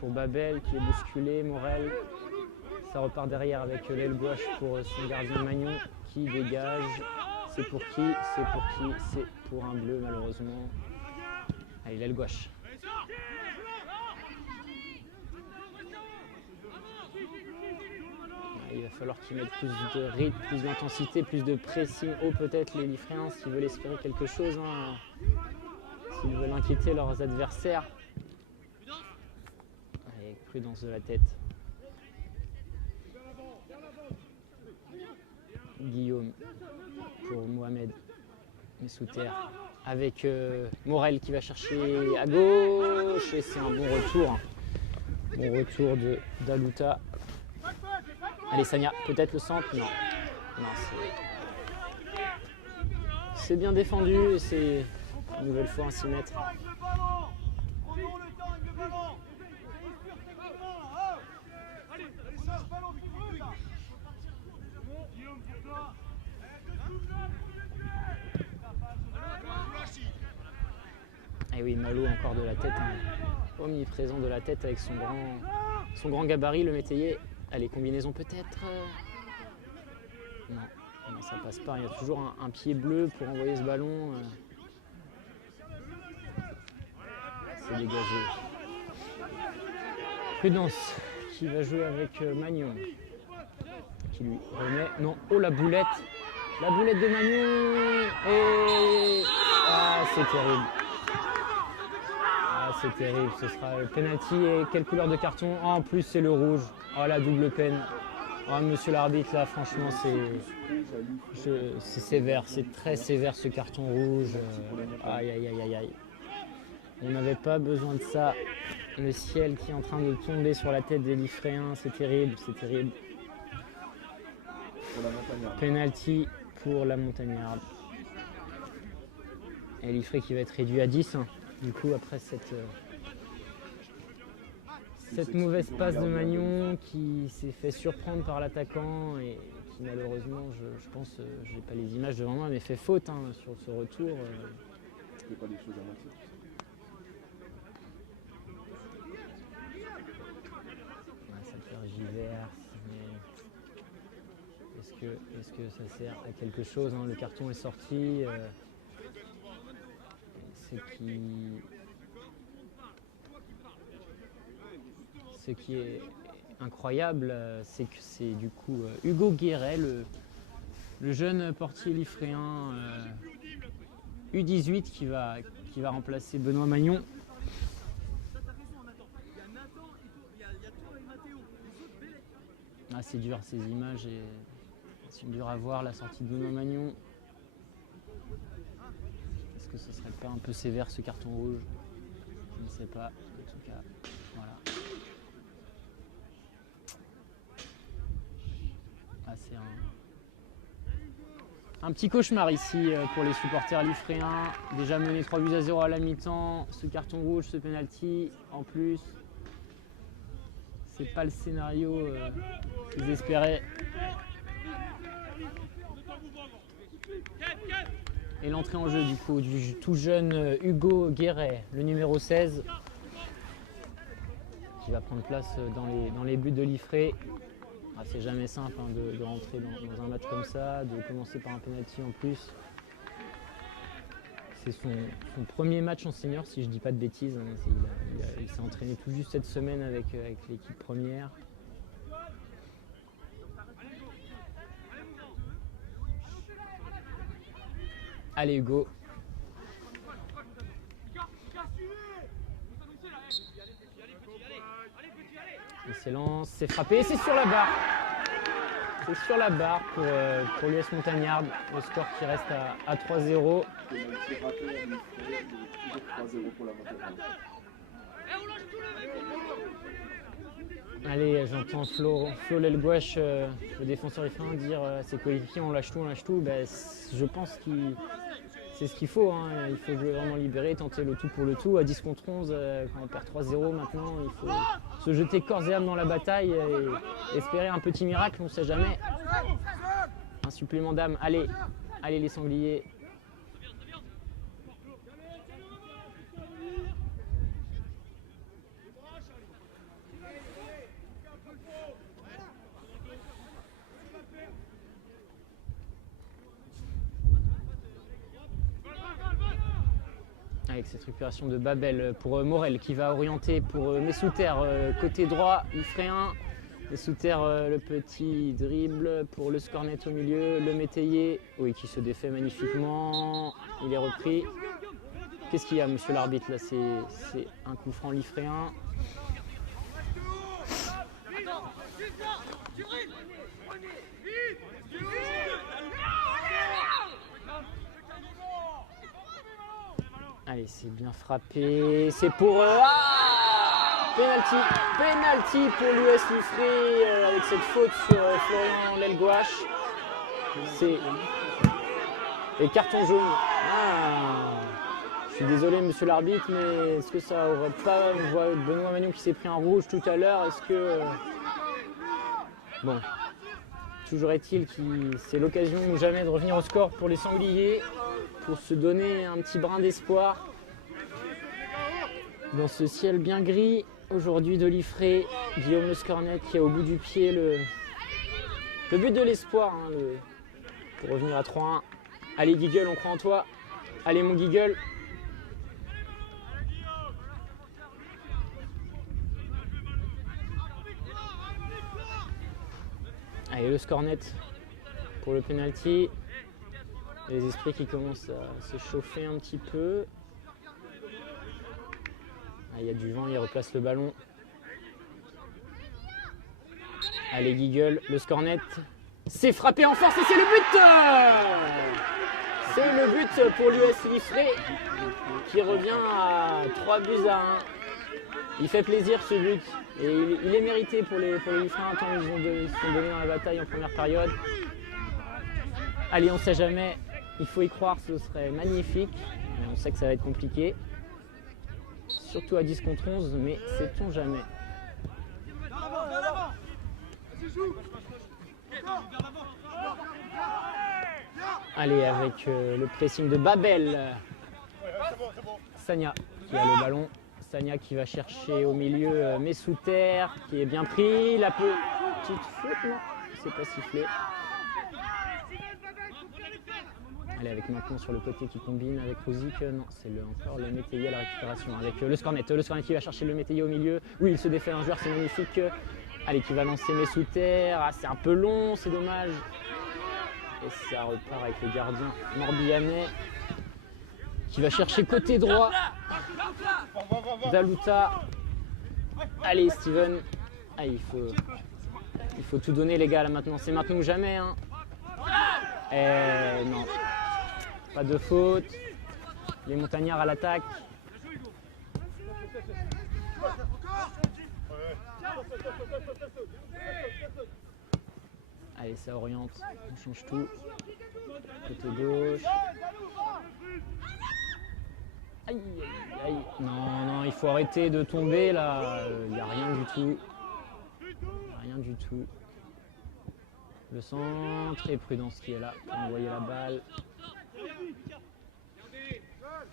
pour Babel qui est bousculé, Morel. Ça repart derrière avec l'aile gauche pour son gardien Magnon qui dégage. C'est pour qui? C'est pour qui? C'est pour un bleu malheureusement. Allez, l'aile gauche. Il va falloir qu'ils mettent plus de rythme, plus d'intensité, plus de pressing haut peut-être les Liffréens s'ils veulent espérer quelque chose, hein, s'ils veulent inquiéter leurs adversaires. Allez, prudence de la tête. Guillaume pour Mohamed Messouter avec Morel qui va chercher à gauche et c'est un bon retour. Bon retour d'Alouta. Allez, Sagna, peut-être le centre? Non. Non, c'est bien défendu et c'est une nouvelle fois un 6 mètres. Et oui, Malo encore de la tête, hein. Omniprésent de la tête avec son grand gabarit, le métayer. Allez, combinaison peut-être. Non, ça passe pas. Il y a toujours un pied bleu pour envoyer ce ballon. C'est dégagé. Prudence qui va jouer avec Magnon. Qui lui remet. Non, oh la boulette. La boulette de Magnon. Et. Ah, c'est terrible. Ah, c'est terrible. Ce sera le penalty. Et quelle couleur de carton? Ah, en plus, c'est le rouge. Oh, la double peine. Oh, monsieur l'arbitre, là, franchement, c'est sévère. C'est très sévère ce carton rouge. Aïe, aïe, aïe, aïe, aïe. On n'avait pas besoin de ça. Le ciel qui est en train de tomber sur la tête des Liffréens. C'est terrible, c'est terrible. Penalty pour la Montagnarde. Et Liffré qui va être réduit à 10. Hein. Du coup, après cette mauvaise passe de Magnon qui s'est fait surprendre par l'attaquant et qui malheureusement, je pense, je n'ai pas les images devant moi, mais fait faute hein, sur ce retour. C'est pas des choses à moitié. Ouais, ça tergiverse, mais est-ce que ça sert à quelque chose hein? Le carton est sorti. C'est qui... ce qui est incroyable, c'est que c'est du coup Hugo Guéret, le jeune portier liffréen U18 qui va remplacer Benoît Magnon. Ah, c'est dur ces images et c'est dur à voir la sortie de Benoît Magnon. Est-ce que ce serait pas un peu sévère ce carton rouge? Je ne sais pas. En tout cas, voilà. Ah, c'est un petit cauchemar ici pour les supporters liffréens. Déjà mené 3-0 à la mi-temps. Ce carton rouge, ce penalty en plus. C'est pas le scénario qu'ils espéraient. Et l'entrée en jeu du coup du tout jeune Hugo Guéret, le numéro 16, qui va prendre place dans les buts de Liffré. Ah, c'est jamais simple hein, de rentrer dans un match comme ça, de commencer par un penalty en plus. C'est son premier match en senior, si je dis pas de bêtises. Hein. Il s'est entraîné tout juste cette semaine avec l'équipe première. Allez Hugo. Il s'élance, c'est frappé, c'est sur la barre. C'est sur la barre pour l'US Montagnard. Le score qui reste à 3-0. Allez, j'entends Flo Lelgouache, le défenseur liffréen, dire à ses coéquipiers on lâche tout. Ben, je pense que c'est ce qu'il faut. Hein. Il faut jouer vraiment libéré, tenter le tout pour le tout. À 10 contre 11, quand on perd 3-0 maintenant, il faut se jeter corps et âme dans la bataille et espérer un petit miracle, on ne sait jamais. Un supplément d'âme. Allez les sangliers. Avec cette récupération de Babel pour Morel qui va orienter pour Messouter, côté droit, Liffréen. Messouter, le petit dribble pour le Scornet au milieu, le Métayer, oui, qui se défait magnifiquement. Il est repris. Qu'est-ce qu'il y a, monsieur l'arbitre? Là, c'est un coup franc Liffréen. Allez, c'est bien frappé. C'est pour... Penalty pour l'US Liffré avec cette faute sur Florian Lelgouache. Et carton jaune. Je suis désolé, monsieur l'arbitre, mais est-ce que ça aurait pas... On voit Benoît Magnon qui s'est pris un rouge tout à l'heure. Est-ce que... Bon. Toujours est-il que c'est l'occasion ou jamais de revenir au score pour les sangliers, pour se donner un petit brin d'espoir dans ce ciel bien gris aujourd'hui de Liffré. Guillaume Le Scornet qui a au bout du pied le but de l'espoir hein, pour revenir à 3-1. Allez Guiguel, on croit en toi. Allez mon Guiguel. Allez le Scornet pour le penalty. Les esprits qui commencent à se chauffer un petit peu. Il y a du vent, il replace le ballon. Allez Guiguel, le Scornet. C'est frappé en force et c'est le but. C'est le but pour l'US Liffré qui revient à 3-1. Il fait plaisir ce but et il est mérité pour les Liffréens tant ils se sont donnés dans la bataille en première période. Allez, on ne sait jamais. Il faut y croire, ce serait magnifique, mais on sait que ça va être compliqué. Surtout à 10 contre 11, mais sait-on jamais. Allez, avec le pressing de Babel. Sagna qui a le ballon. Sagna qui va chercher au milieu Messouter, qui est bien pris. La petite faute, non, c'est pas sifflé. Allez, avec maintenant sur le côté qui combine avec Rosic. Non, c'est encore le Métayer à la récupération. Avec le Scornet. Le Scornet qui va chercher le Métayer au milieu. Oui, il se défait un joueur, c'est magnifique. Allez, qui va lancer mes sous terre. Ah, c'est un peu long, c'est dommage. Et ça repart avec le gardien Morbihanais qui va chercher côté droit. Daluta. Allez, Steven. Ah, il faut tout donner, les gars, là maintenant. C'est maintenant ou jamais. Hein. Et non. Pas de faute. Les montagnards à l'attaque. Allez, ça oriente. On change tout. Côté gauche. Aïe, aïe, aïe. Non, non, il faut arrêter de tomber là. Il n'y a rien du tout. Rien du tout. Le centre et Prudence qui est là pour envoyer la balle.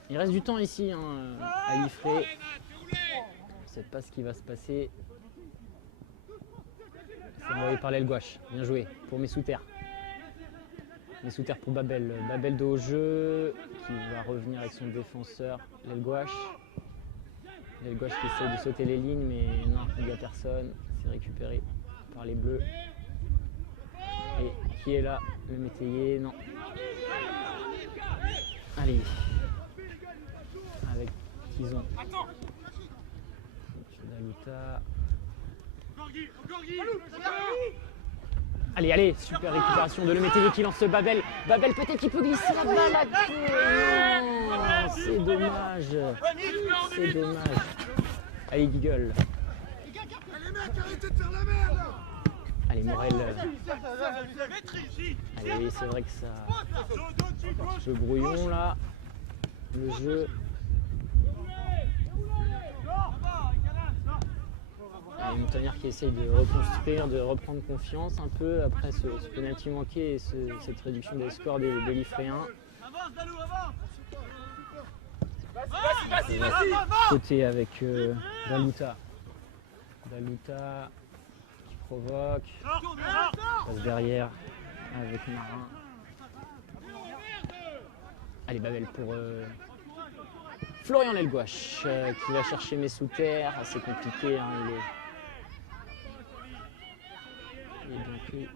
Il reste du temps ici hein, à Liffré. On ne sait pas ce qui va se passer. C'est envoyé par l'aile gauche. Bien joué pour Mesouter. Mesouter pour Babel. Babel de haut jeu qui va revenir avec son défenseur. L'aile gauche. L'aile gauche qui essaie de sauter les lignes mais non, il n'y a personne. C'est récupéré par les bleus. Et qui est là? Le Métayer? Non. Allez. Avec Kizon. Daluta. Allez, allez, super récupération de Le Métayer qui lance Babel. Babel peut-être qu'il peut glisser la balle à non, c'est dommage. C'est dommage. Allez, Guigle. Allez, Morel. Allez, c'est vrai que ça. Un petit peu brouillon là. Le jeu. Allez, Montagnard qui essaye de reconstruire, de reprendre confiance un peu après ce penalty manqué et cette réduction des scores des Liffréens. Côté avec Daluta. Daluta qui provoque. Passe derrière avec Marin. Allez, Babel pour Florian l'aile gauche qui va chercher Mesouter. C'est compliqué, hein, il est bien pris.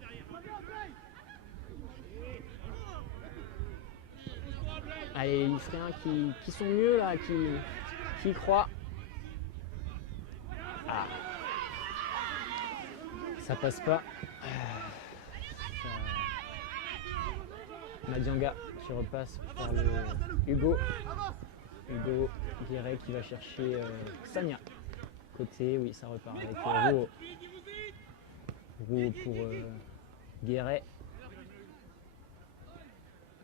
Allez, les Liffréens qui sont mieux là, qui y croient. Ah. Ça passe pas. Madianga qui repasse par le Hugo Guéret qui va chercher Sagna. Côté, oui, ça repart avec Rouault. Rouault pour Guéret.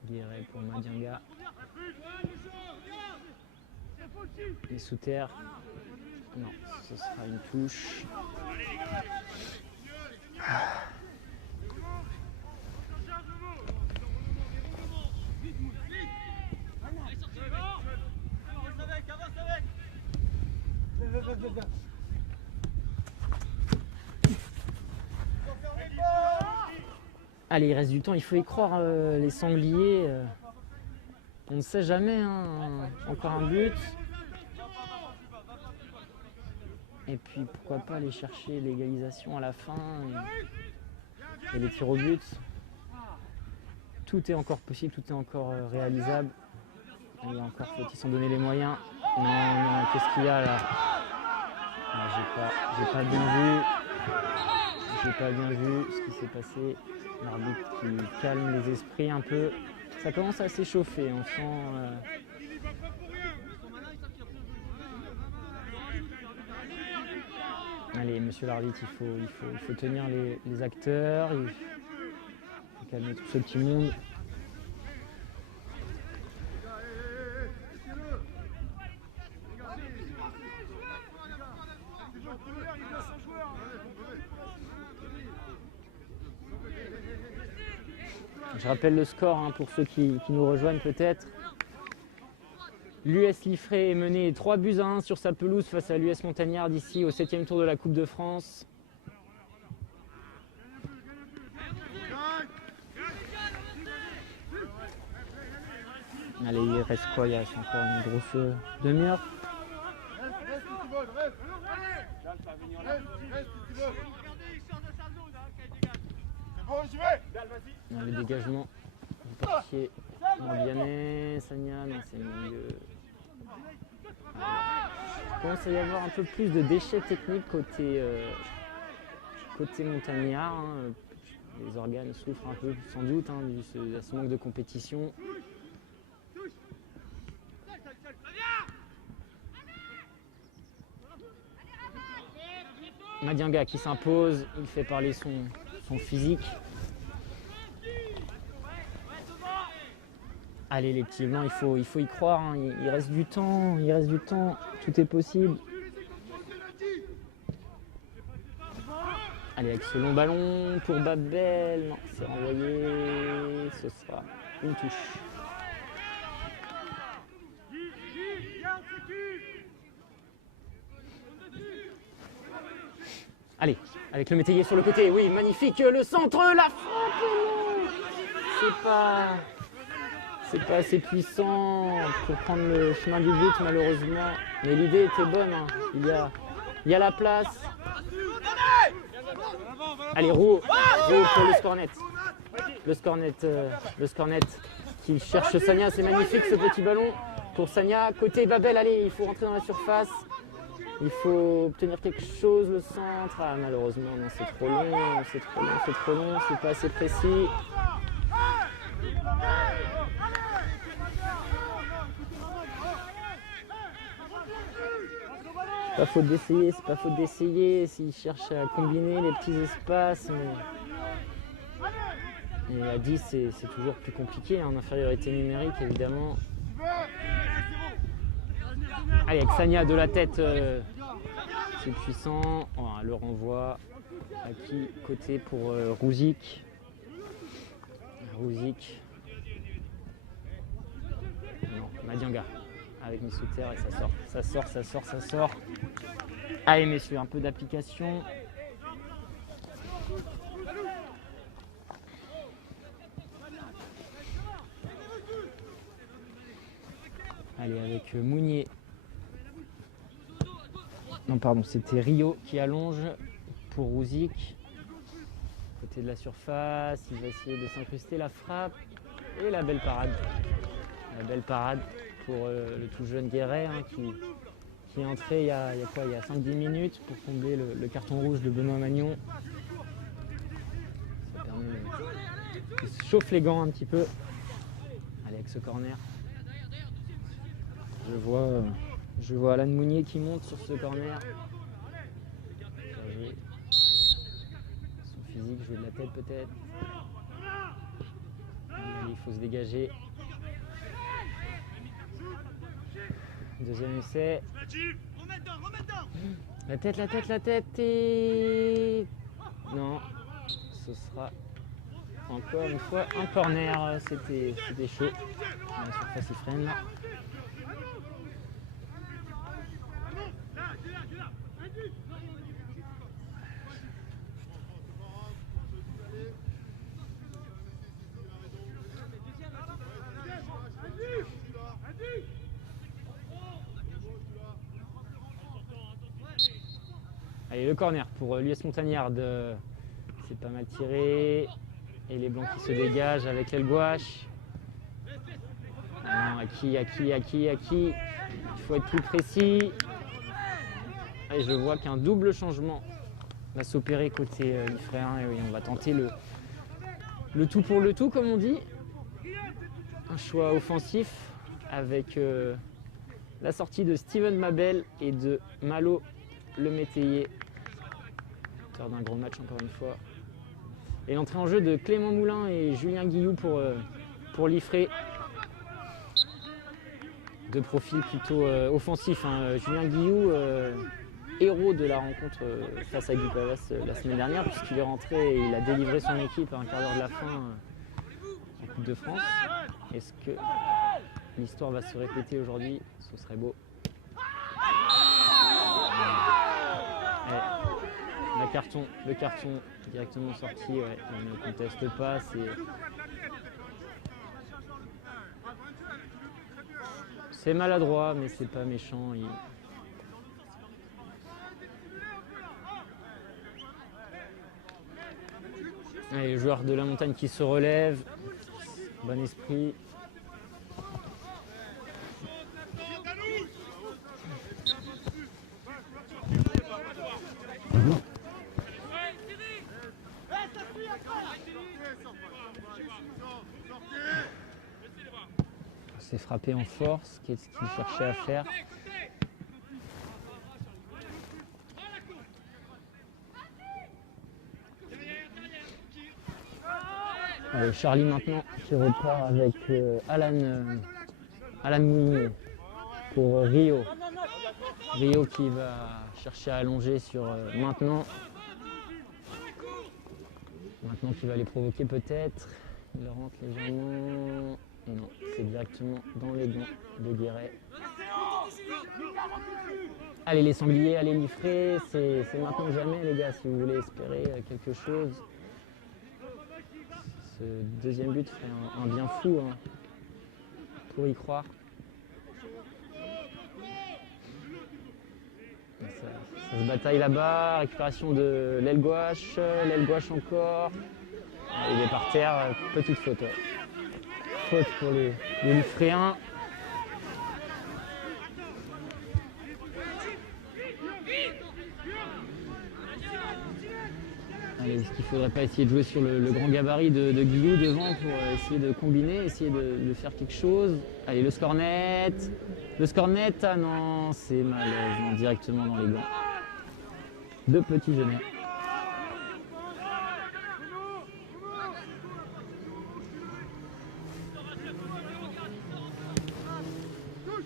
Guéret pour Madianga. Les sous terre. Non, ce sera une touche. Allez, il reste du temps, il faut y croire, les sangliers. On ne sait jamais, hein. Encore un but. Et puis pourquoi pas aller chercher l'égalisation à la fin et les tirs au but. Tout est encore possible, tout est encore réalisable. Il y a encore faut-il s'en donner les moyens. Non, non, qu'est-ce qu'il y a là? J'ai pas bien vu. J'ai pas bien vu ce qui s'est passé. L'arbitre qui calme les esprits un peu. Ça commence à s'échauffer, on sent. Allez, monsieur l'arbitre, il faut tenir les acteurs, il faut calmer tout ce petit monde. Je rappelle le score hein, pour ceux qui nous rejoignent peut-être. L'US Liffré est mené 3-1 sur sa pelouse face à l'US Montagnard d'ici au 7e tour de la Coupe de France. Allez, il reste quoi? Il reste encore une grosse demi-heure. Reste si tu veux, reste. Reste si tu veux. C'est bon, j'y vais. Dans les dégagements du portier Morbihanais, Sagna dans ses milieux. Il commence à y avoir un peu plus de déchets techniques côté montagnard. Hein. Les organes souffrent un peu sans doute hein, du ce manque de compétition. Madianga qui s'impose, il fait parler son physique. Allez les petits blancs, il faut y croire, hein. Il reste du temps, tout est possible. Allez avec ce long ballon pour Babel, non c'est renvoyé, ce sera une touche. Allez, avec le métayer sur le côté, oui magnifique, le centre, la frappe, non c'est pas assez puissant pour prendre le chemin du but malheureusement, mais l'idée était bonne, hein. Il y a la place. Allez, Rouault pour le scornet. Le scornet qui cherche Sagna, c'est magnifique ce petit ballon pour Sagna. Côté Babel, allez, il faut rentrer dans la surface. Il faut obtenir quelque chose, le centre. Ah, malheureusement, non, c'est trop long, c'est pas assez précis. C'est pas faute d'essayer, s'il cherche à combiner les petits espaces. Mais à 10, c'est toujours plus compliqué, hein, en infériorité numérique évidemment. Allez, avec Sagna de la tête, c'est puissant. Voilà, le renvoi. À qui côté pour Rouzic. Non, Madianga. Avec Missouter et ça sort. Allez messieurs, un peu d'application. Allez avec Mounier. Non pardon, c'était Rio qui allonge pour Rouzic. Côté de la surface, il va essayer de s'incruster, la frappe et la belle parade. Pour le tout jeune Guéret hein, qui est entré il y a 5-10 minutes pour combler le carton rouge de Benoît Magnon. Ça permet il se chauffe les gants un petit peu. Allez avec ce corner. Je vois Alan Mounier qui monte sur ce corner. Son physique, jouer de la tête peut-être. Il faut se dégager. Deuxième essai. La tête et... Non, ce sera encore une fois un corner. C'était chaud. La surface il freine là. Allez, le corner pour l'US Montagnarde. C'est pas mal tiré. Et les blancs qui se dégagent avec l'aile gauche. À qui il faut être plus précis. Et je vois qu'un double changement va s'opérer côté Ifréen. Et oui, on va tenter le tout pour le tout, comme on dit. Un choix offensif avec la sortie de Steven Mabel et de Malo le métayer. Auteur d'un gros match encore une fois. Et l'entrée en jeu de Clément Moulin et Julien Guillou pour l'Ifré. De profil plutôt offensif. Hein. Julien Guillou, héros de la rencontre face à Guy Pavas la semaine dernière, puisqu'il est rentré et il a délivré son équipe à un quart d'heure de la fin en Coupe de France. Est-ce que l'histoire va se répéter aujourd'hui? Ce serait beau. Le carton directement sorti, ouais, on ne conteste pas. C'est maladroit, mais c'est pas méchant. Allez, le joueur de la montagne qui se relève. Bon esprit. C'est frappé en force, qu'est-ce qu'il cherchait à faire. Allez, Charlie maintenant qui repart avec Alan Mounier pour Rio. Rio qui va chercher à allonger sur maintenant. Maintenant qui va les provoquer peut-être. Il rentre légèrement. Et non, c'est directement dans les gants de Guéret. Allez les sangliers, allez Liffré, c'est maintenant ou jamais les gars si vous voulez espérer quelque chose. Ce deuxième but ferait un bien fou hein, pour y croire. Ça se bataille là-bas, récupération de l'aile gauche encore. Il est par terre, petite faute. Ouais. Faute pour les Liffréens. Allez, est-ce qu'il ne faudrait pas essayer de jouer sur le grand gabarit de Guillou devant pour essayer de combiner, essayer de faire quelque chose. Allez, le scornet. Le scornet, ah non, c'est malheureusement directement dans les gants. Deux petits genêts.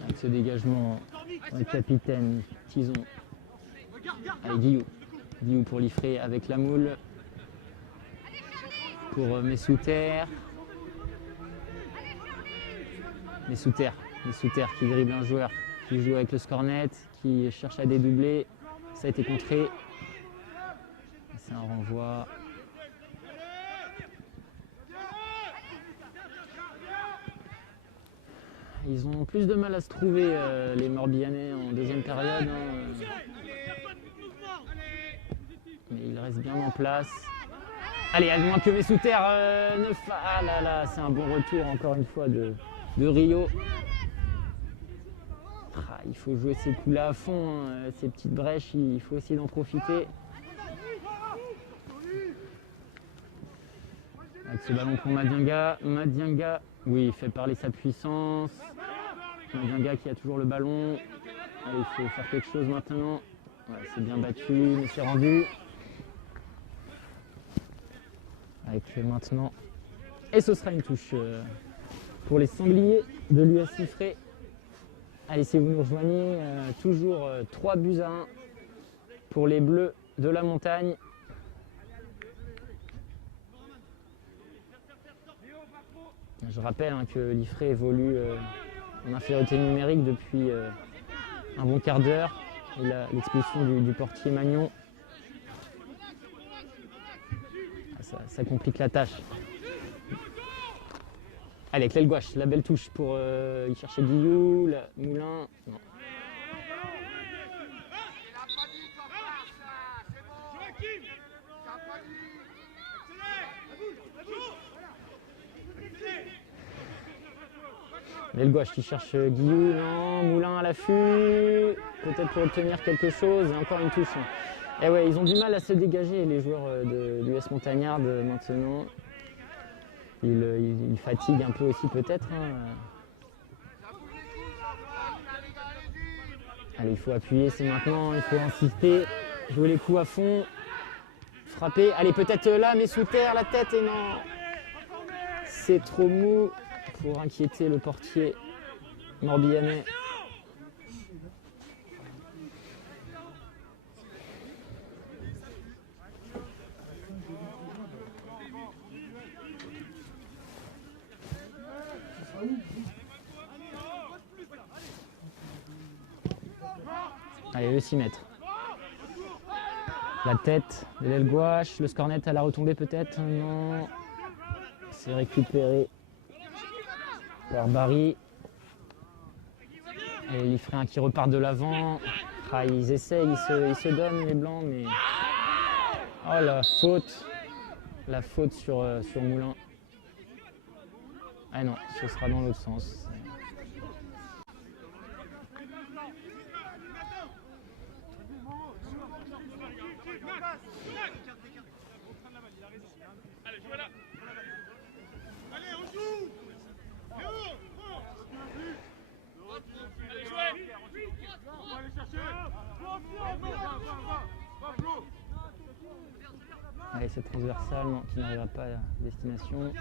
Avec ce dégagement, le capitaine Tison. Allez, Guillou. Guillou pour Liffré avec la moule. Pour Messouter. Messouter qui dribble un joueur, qui joue avec le scornet, qui cherche à dédoubler. Ça a été contré. C'est un renvoi. Ils ont plus de mal à se trouver, les Morbihanais, en deuxième période. Hein. Mais ils restent bien en place. Allez, à moins que Messouter ne fasse. Ah là là, c'est un bon retour encore une fois de Rio. Ah, il faut jouer ces coups-là à fond, hein. Ces petites brèches, il faut essayer d'en profiter. Avec ce ballon pour Madianga. Madianga, oui, il fait parler sa puissance. Madianga qui a toujours le ballon. Allez, il faut faire quelque chose maintenant. Ouais, c'est bien battu, mais c'est rendu. Avec maintenant. Et ce sera une touche pour les sangliers de l'US Liffré. Allez, si vous nous rejoignez, toujours 3 buts à 1 pour les Bleus de la montagne. Je rappelle hein, que Liffré évolue en infériorité numérique depuis un bon quart d'heure. Et l'expulsion du portier Magnon. Ça complique la tâche. Allez, avec l'aile gauche, la belle touche pour y chercher Guillou, Moulin. Non. L'aile gauche qui cherche Guillou, non, Moulin à l'affût, peut-être pour obtenir quelque chose, et encore une touche. Et ouais, ils ont du mal à se dégager, les joueurs de l'US Montagnard maintenant. Ils fatiguent un peu aussi peut-être. Hein. Allez, il faut appuyer, c'est maintenant, il faut insister, jouer les coups à fond, frapper. Allez, peut-être là, mais sous terre, la tête, et non. C'est trop mou pour inquiéter le portier morbihanais. Allez, le 6 mètres. La tête de l'aile gauche, le scornet à la retombée peut-être. Non. C'est récupéré par Barry. Et Liffréen qui repart de l'avant. Ah, ils essayent, ils se donnent les blancs, mais... Oh la faute! La faute sur Moulin. Ah non, ce sera dans l'autre sens. Allez, cette transversale non, qui n'arrivera pas à destination.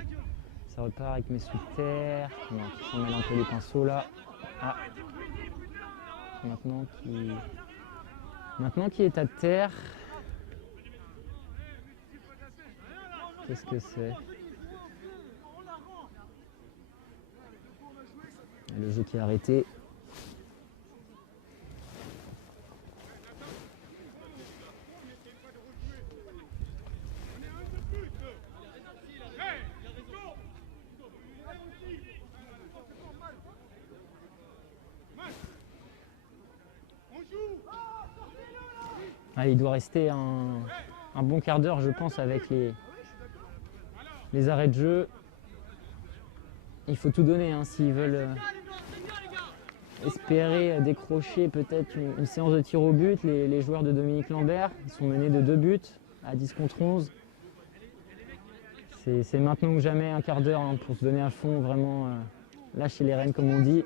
Ça repart avec mes sous terre. Qui s'en mêle un peu les pinceaux là. Ah. Maintenant qui est à terre. Qu'est-ce que c'est? Le jeu qui est arrêté. Ah, il doit rester un bon quart d'heure, je pense, avec les arrêts de jeu. Il faut tout donner hein, s'ils veulent espérer décrocher peut-être une séance de tir au but. Les joueurs de Dominique Lambert ils sont menés de 2 buts à 10 contre 11. C'est maintenant ou jamais un quart d'heure hein, pour se donner à fond, vraiment lâcher les rênes comme on dit.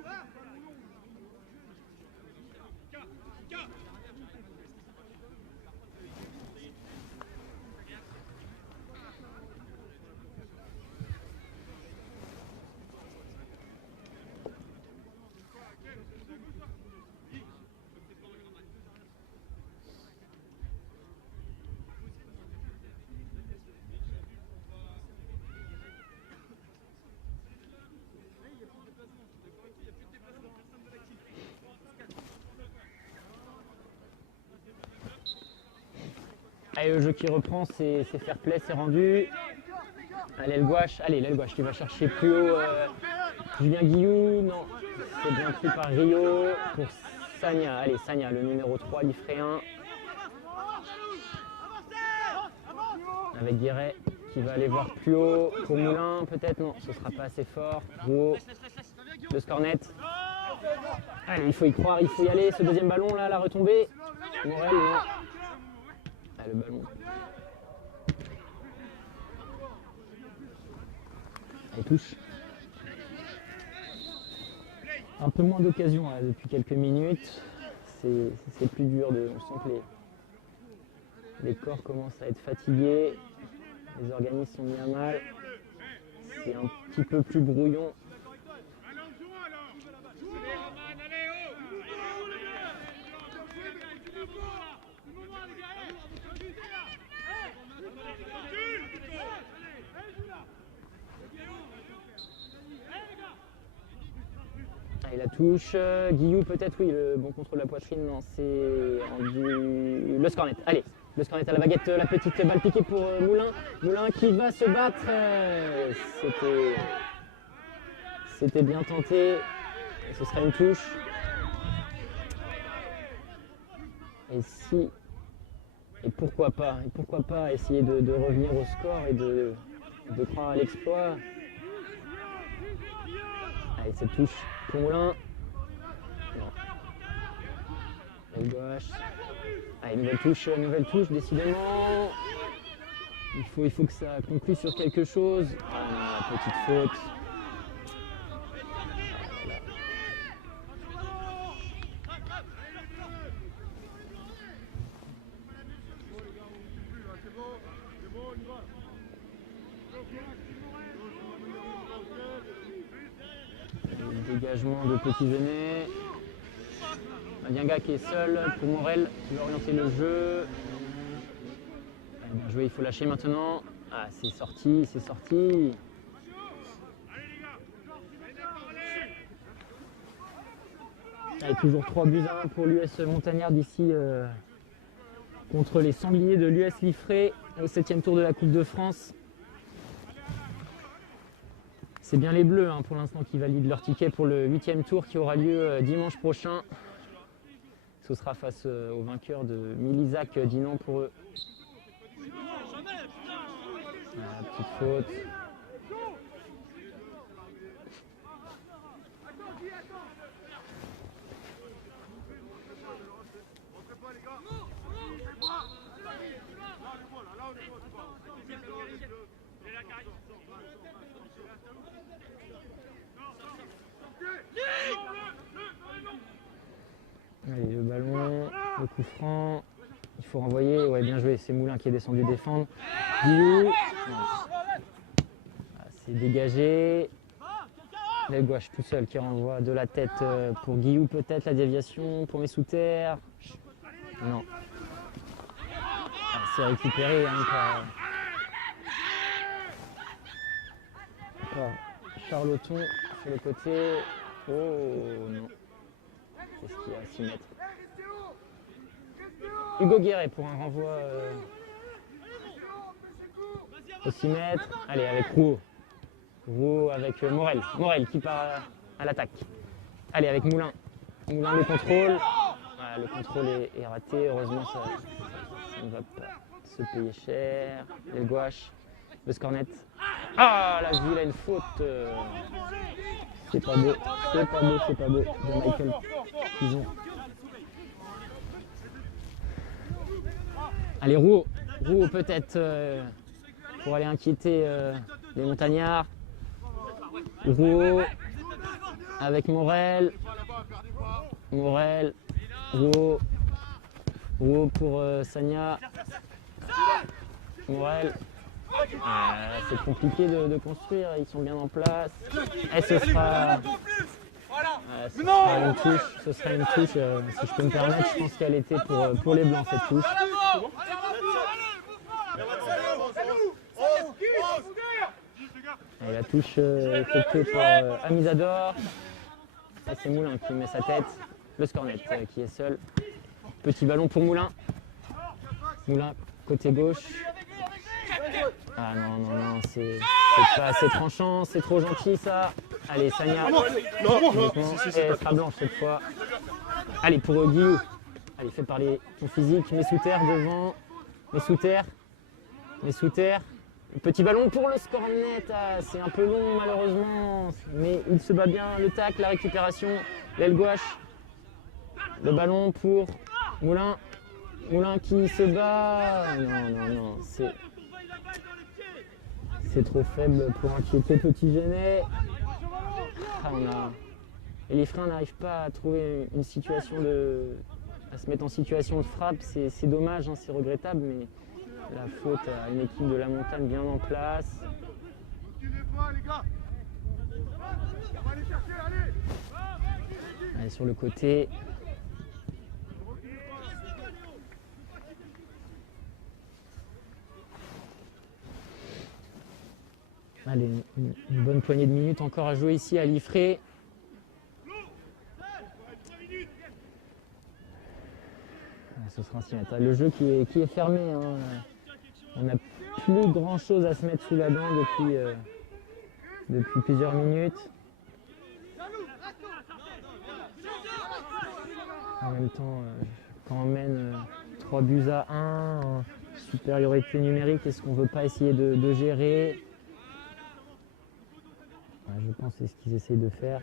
Allez, le jeu qui reprend, c'est fair play, c'est rendu. Allez, l'aile gauche qui va chercher plus haut Julien Guillou. Non, c'est bien pris par Rio pour Sagna. Allez, Sagna, le numéro 3, Liffréen. Avec Guéret qui va aller voir plus haut pour Moulin. Peut-être, non, ce ne sera pas assez fort. Rouault, le scornet. Allez, il faut y croire, il faut y aller. Ce deuxième ballon là, la retombée. Morel, non. Le ballon. Elle touche. Un peu moins d'occasion depuis quelques minutes. C'est plus dur. On sent que les corps commencent à être fatigués. Les organismes sont mis à mal. C'est un petit peu plus brouillon. Et la touche, Guillou peut-être, oui, le bon contrôle de la poitrine, non, c'est le scornet. Allez, le scornet à la baguette, la petite balle piquée pour Moulin. Moulin qui va se battre, c'était bien tenté, et ce sera une touche. Et pourquoi pas essayer de revenir au score et de croire à l'exploit. Allez, cette touche pour Moulin. Non. Aile gauche. Allez, nouvelle touche, décidément. Il faut que ça conclue sur quelque chose. Ah, petite faute. Dégagement de Petit Genet. Madianga qui est seul pour Morel qui va orienter le jeu. Allez, bien joué, il faut lâcher maintenant. Ah, c'est sorti. Allez, toujours 3 buts à 1 pour l'US Montagnard d'ici contre les Sangliers de l'US Liffré au 7e tour de la Coupe de France. C'est bien les Bleus hein, pour l'instant qui valident leur ticket pour le 8e tour qui aura lieu dimanche prochain. Ce sera face au vainqueur de Milizac Dinan pour eux. Ah, petite faute. Allez, le ballon, le coup franc, il faut renvoyer, ouais bien joué, c'est Moulin qui est descendu défendre. Guillou, c'est dégagé. L'aile gauche tout seul qui renvoie de la tête pour Guillou peut-être, la déviation pour Messouther. Non. C'est récupéré hein, par Charloton sur le côté. Oh non. C'est ce qu'il y a à 6 mètres. Hugo Guéret pour un renvoi au 6 mètres. Allez, avec Rouault. Rouault avec Morel. Morel qui part à l'attaque. Allez, avec Moulin. Moulin, le contrôle. Ah, le contrôle est raté. Heureusement, ça ne va pas se payer cher. L'aile gauche. Le scornet. Ah, la vilaine faute. C'est pas beau. C'est pas beau, c'est pas beau. De Michael Pison. Allez, Rouault. Rouault peut-être pour aller inquiéter les montagnards. Rouault avec Morel. Morel. Rouault. Rouault pour Sagna. Morel. C'est compliqué de construire, ils sont bien en place. Et ce sera une touche, si je peux me permettre, je pense qu'elle était pour les Blancs cette touche. Et la touche effectuée par Amizador. Et c'est Moulin qui met sa tête. Le scornet qui est seul. Petit ballon pour Moulin. Moulin côté gauche. Ah non, non, non, c'est pas assez tranchant, c'est trop gentil ça. Allez, Sagna. Elle sera blanche cette fois. Allez, pour Guillou. Allez, fais parler ton physique. Messouther devant. Messouther. Petit ballon pour le scornet. Ah, c'est un peu long malheureusement. Mais il se bat bien. Le tac, la récupération. L'aile gauche. Le ballon pour Moulin. Moulin qui se bat. Non, non, non. C'est trop faible pour inquiéter Petit Genet. Ah, et les freins n'arrivent pas à trouver une situation à se mettre en situation de frappe. C'est dommage, hein, c'est regrettable, mais la faute à une équipe de la montagne bien en place. Allez, sur le côté. Allez, une bonne poignée de minutes encore à jouer ici à Liffré. Ce sera un 6 mètres. Le jeu qui est fermé. Hein. On n'a plus grand chose à se mettre sous la dent depuis plusieurs minutes. En même temps, quand on mène 3 buts à 1, en supériorité numérique, est-ce qu'on ne veut pas essayer de gérer ? Je pense que c'est ce qu'ils essayent de faire.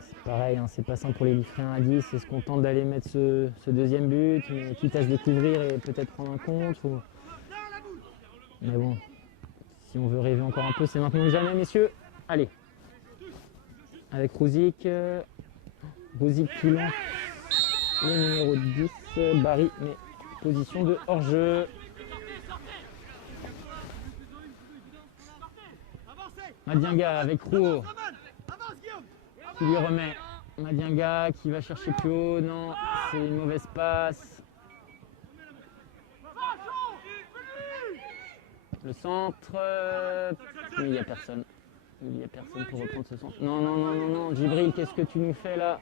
C'est pareil, hein, c'est pas simple pour les Liffréens à 10. Est-ce qu'on tente d'aller mettre ce deuxième but, mais quitte à se découvrir et peut-être prendre un contre Mais bon, si on veut rêver encore un peu, c'est maintenant ou jamais, messieurs. Allez. Avec Rouzic. Rouzic qui lance le numéro 10. Barry, mais position de hors-jeu. Madianga avec Rouault qui lui remet. Madianga qui va chercher plus haut. Non, c'est une mauvaise passe. Le centre. Mais il n'y a personne. Il n'y a personne pour reprendre ce centre. Non, non, non, non, non. Djibril, qu'est-ce que tu nous fais là?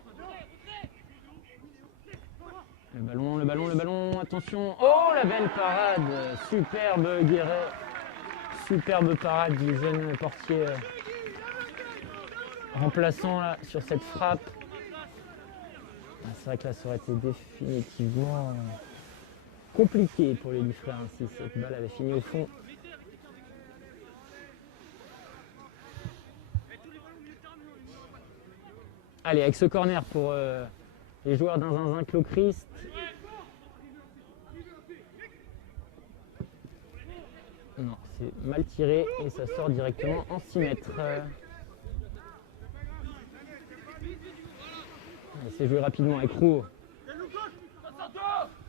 Le ballon, le ballon, le ballon. Attention. Oh, la belle parade. Superbe Guéret. Superbe parade du jeune portier remplaçant là, sur cette frappe. Ah, c'est vrai que là, ça aurait été définitivement compliqué pour les Liffrés si cette balle avait fini au fond. Allez, avec ce corner pour les joueurs d'un zinzin Clos-Christ. Non, c'est mal tiré et ça sort directement en 6 mètres. C'est joué rapidement avec Rouault.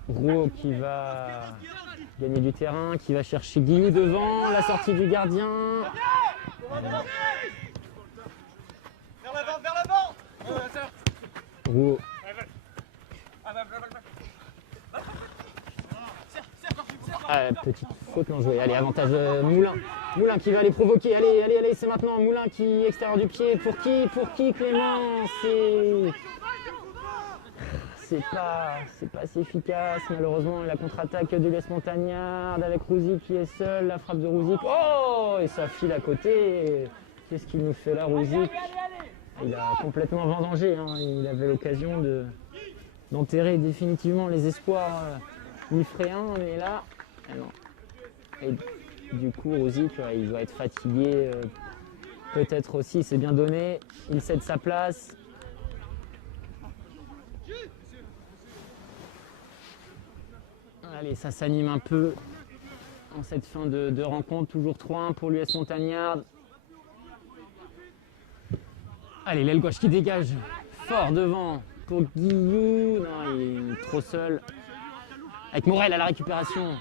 Rouault qui va gagner du terrain, qui va chercher Guillou devant, la sortie du gardien. Vers l'avant. Rouault. Ah, petite faute non jouée. Allez, avantage Moulin. Moulin qui va les provoquer. Allez, c'est maintenant. Moulin qui extérieur du pied. Pour qui Clément? C'est pas assez efficace. Malheureusement, la contre-attaque de l'US Montagnard avec Rouzic qui est seul. La frappe de Rouzic. Oh, et ça file à côté. Qu'est-ce qu'il nous fait là, Rouzic? Il a complètement vendangé. Hein. Il avait l'occasion d'enterrer définitivement les espoirs liffréens. Mais là, non. Et du coup, Rouzic, il doit être fatigué. Peut-être aussi, c'est bien donné. Il cède sa place. Allez, ça s'anime un peu en cette fin de rencontre. Toujours 3-1 pour l'US Montagnard. Allez, l'aile gauche qui dégage fort devant pour Guillou. Non, il est trop seul. Avec Morel à la récupération.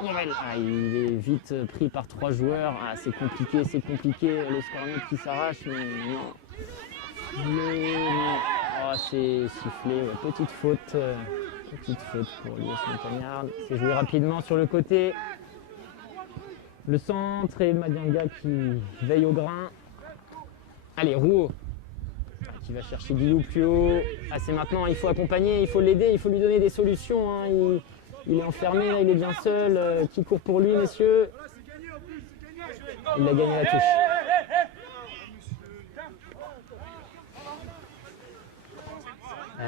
Morel, il est vite pris par 3 joueurs. Ah, c'est compliqué. Le score net qui s'arrache, mais non. Oh, c'est sifflé. Petite faute pour l'US Montagnard. C'est joué rapidement sur le côté. Le centre et Madianga qui veille au grain. Allez, Rouault qui va chercher Guillou plus haut. Ah, c'est maintenant, il faut accompagner, il faut l'aider, il faut lui donner des solutions. Hein. Il est enfermé, là, il est bien seul. Qui court pour lui, messieurs? Il a gagné la touche.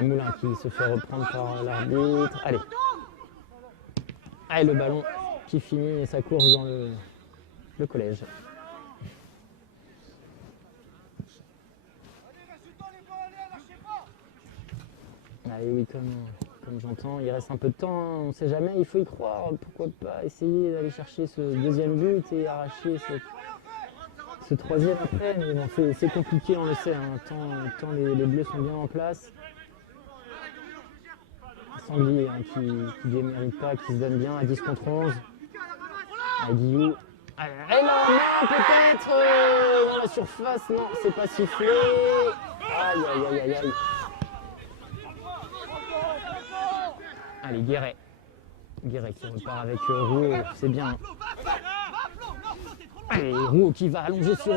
Moulin qui se fait reprendre par l'arbitre. Allez. Allez, le ballon qui finit sa course dans le collège. Allez, oui, comme j'entends, il reste un peu de temps, hein. On ne sait jamais, il faut y croire. Pourquoi pas essayer d'aller chercher ce deuxième but et arracher ce troisième après. Mais bon, c'est compliqué, on le sait, hein. Tant les Bleus sont bien en place. Sanglier hein, qui ne démérite pas, qui se donne bien à 10 contre 11. À Guillou. Allez, non, peut-être dans la surface, non, c'est pas sifflé. Aïe. Allez, Guéret qui repart avec Rouault, c'est bien. Allez, Rouault qui va allonger sur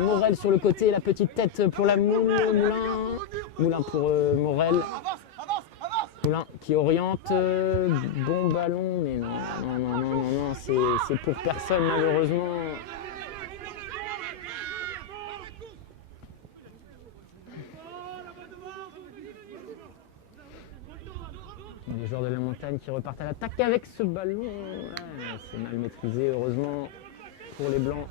Morel sur le côté, la petite tête pour la Moulin pour Morel. Moulin qui oriente, bon ballon, mais non, c'est pour personne malheureusement. Les joueurs de la montagne qui repartent à l'attaque avec ce ballon. Ouais, c'est mal maîtrisé, heureusement, pour les Blancs.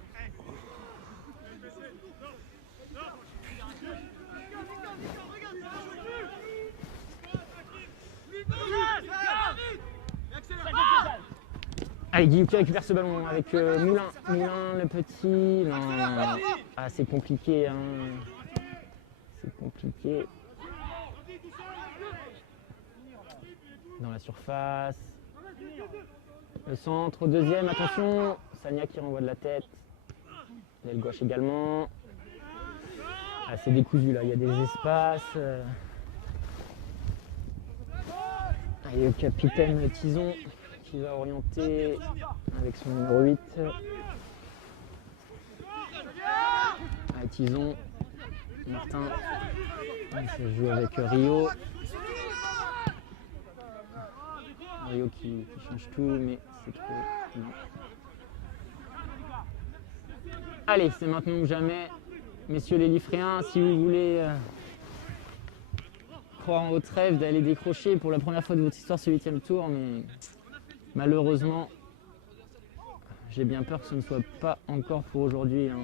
Allez, Guillaume qui récupère ce ballon avec Moulin. Moulin, le petit. Non. Ah, c'est compliqué. Hein. C'est compliqué. Dans la surface. Le centre, deuxième, attention. Sagna qui renvoie de la tête. L'aile gauche également. Ah, c'est décousu là, il y a des espaces. Et le capitaine Tison qui va orienter avec son numéro 8. Allez, Tison. Martin. Il se joue avec Rio. Rio qui change tout, mais c'est trop. Non. Allez, c'est maintenant ou jamais. messieurs les Liffréens, si vous voulez croire en votre rêve d'aller décrocher pour la première fois de votre histoire ce 8e tour, mais malheureusement, j'ai bien peur que ce ne soit pas encore pour aujourd'hui. Hein.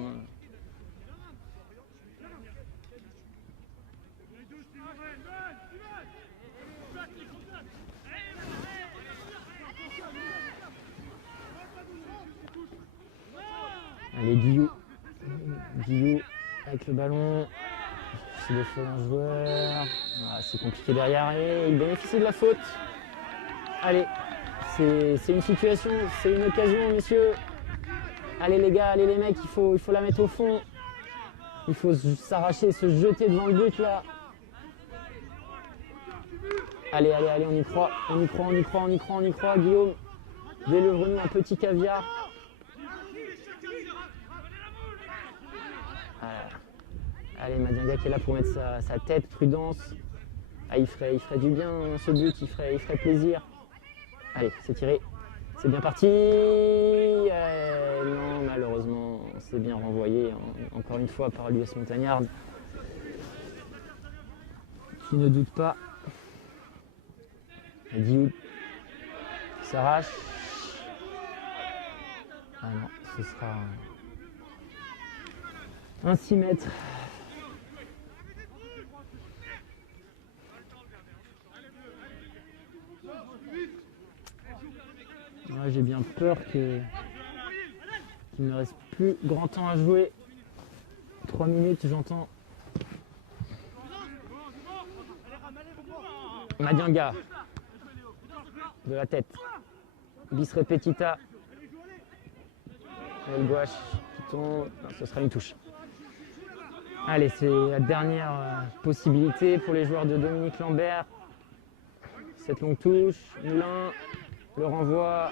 Allez, Guillou avec le ballon. C'est de faire un joueur. Ah, c'est compliqué derrière et il bénéficie de la faute. Allez, c'est une situation, c'est une occasion, messieurs. Allez les gars, allez les mecs, il faut la mettre au fond. Il faut s'arracher, se jeter devant le but là. Allez, on y croit, Guillaume. Délivre-nous un petit caviar. Allez, Madianga qui est là pour mettre sa tête, prudence. Ah, il ferait du bien ce but, il ferait plaisir. Allez, c'est tiré, c'est bien parti. Non, malheureusement, c'est bien renvoyé, encore une fois, par l'US Montagnarde. Qui ne doute pas. Dioud s'arrache. Ah non, ce sera un 6 mètres. Ouais, j'ai bien peur qu'il ne reste plus grand temps à jouer. 3 minutes, j'entends. Madianga. De la tête. Bis repetita. El gouache qui tombe. Non, ce sera une touche. Allez, c'est la dernière possibilité pour les joueurs de Dominique Lambert. Cette longue touche. Moulin. Le renvoi.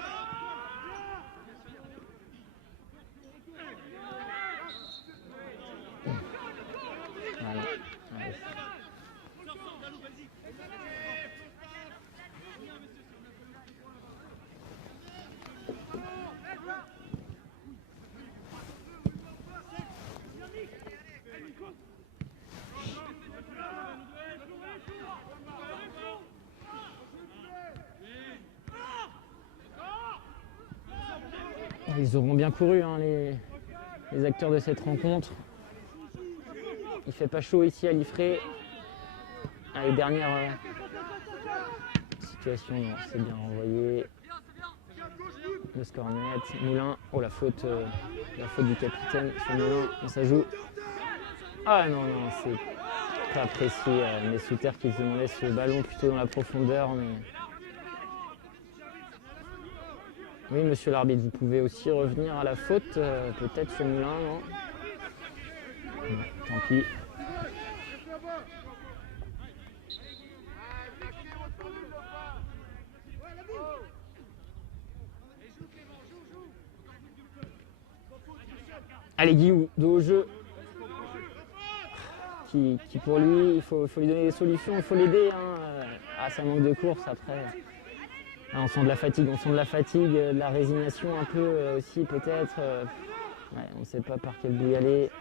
Allez. Ils auront bien couru, hein, les acteurs de cette rencontre. Il fait pas chaud ici à Liffré. Allez, dernière situation, c'est bien renvoyé. Le score net, Moulin. Oh, la faute du capitaine sur Moulin, et ça joue. Ah non, c'est pas apprécié. Mesouter qui demandait ce ballon plutôt dans la profondeur. Mais... Oui, monsieur l'arbitre, vous pouvez aussi revenir à la faute, peut-être sur Moulin, non? Non, tant pis. Allez, Guillou, dos au jeu. Qui pour lui, il faut lui donner des solutions, il faut l'aider. Hein. Ah, ça manque de course après. Ah, on sent de la fatigue, de la résignation un peu aussi peut-être. Ouais, on ne sait pas par quel bout y aller.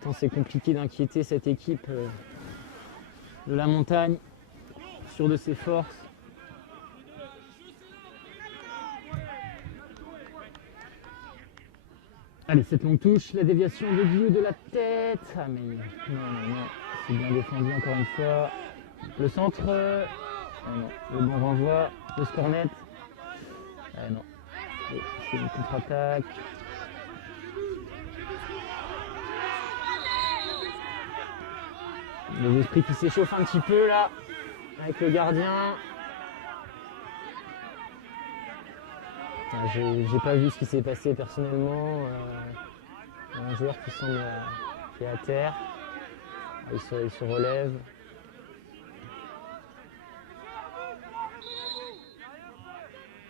Tant c'est compliqué d'inquiéter cette équipe de la montagne, sûre de ses forces. Allez, cette longue touche, la déviation de Guillaume de la tête. Ah mais non, c'est bien défendu encore une fois. Le centre, non. Le bon renvoi, le score net. Non, c'est une contre-attaque. Les esprits qui s'échauffent un petit peu là, avec le gardien. J'ai pas vu ce qui s'est passé personnellement. Un joueur qui semble qui est à terre. Il se relève.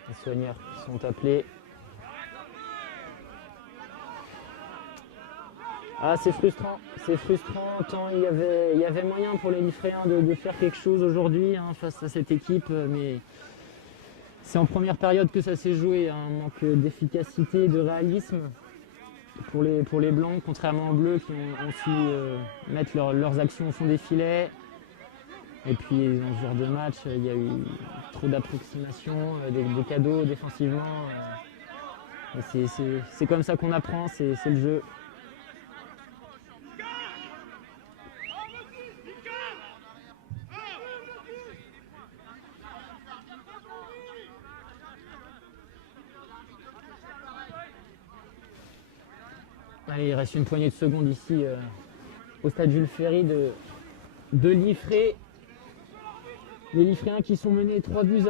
Les soigneurs qui sont appelés. Ah, c'est frustrant, tant il y avait moyen pour les Liffréens de faire quelque chose aujourd'hui hein, face à cette équipe, mais c'est en première période que ça s'est joué, un manque d'efficacité, de réalisme. pour les Blancs, contrairement aux Bleus qui ont su mettre leurs actions au fond des filets. Et puis dans ce genre de match, il y a eu trop d'approximations, des cadeaux défensivement. Et c'est comme ça qu'on apprend, c'est le jeu. Allez, il reste une poignée de secondes ici au stade Jules Ferry de Liffré. Les Liffréens qui sont menés 3-1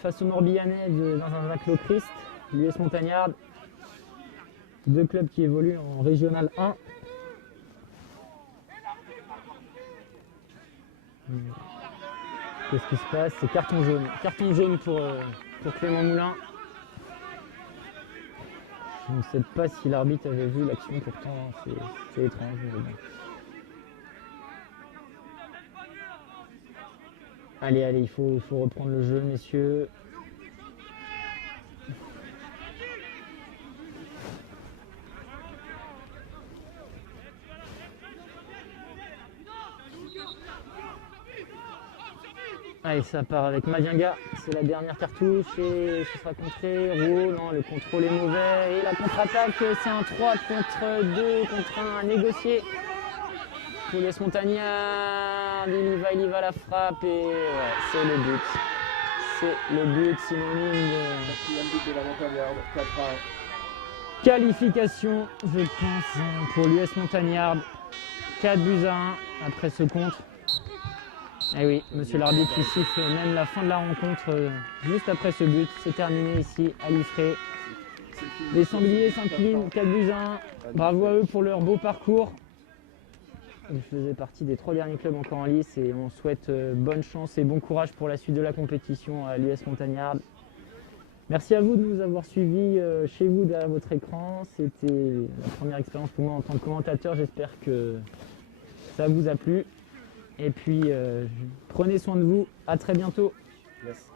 face aux Morbihanais dans un Jacques Christ, l'US Montagnarde. Deux clubs qui évoluent en Régional 1. Qu'est-ce qui se passe? C'est carton jaune. Carton jaune pour Clément Moulin. Je ne sais pas si l'arbitre avait vu l'action, pourtant c'est étrange. Mais bon. Allez, il faut reprendre le jeu, messieurs. Allez, ça part avec Madianga, c'est la dernière cartouche et ce sera contré. Rouault, non, le contrôle est mauvais. Et la contre-attaque, c'est un 3 contre 2 contre 1 à négocier. Pour les Montagnards, il y va la frappe et ouais, c'est le but. C'est le but synonyme de qualification, je pense, pour l'US Montagnarde. 4-1 après ce contre. Et oui, monsieur l'arbitre qui siffle même la fin de la rencontre juste après ce but. C'est terminé ici à Liffré. Les Sangliers s'inclinent 4-1. Bravo à eux pour leur beau parcours. Ils faisaient partie des 3 derniers clubs encore en lice et on souhaite bonne chance et bon courage pour la suite de la compétition à l'US Montagnarde. Merci à vous de nous avoir suivis chez vous derrière votre écran. C'était la première expérience pour moi en tant que commentateur. J'espère que ça vous a plu. Et puis, prenez soin de vous. À très bientôt. Yes.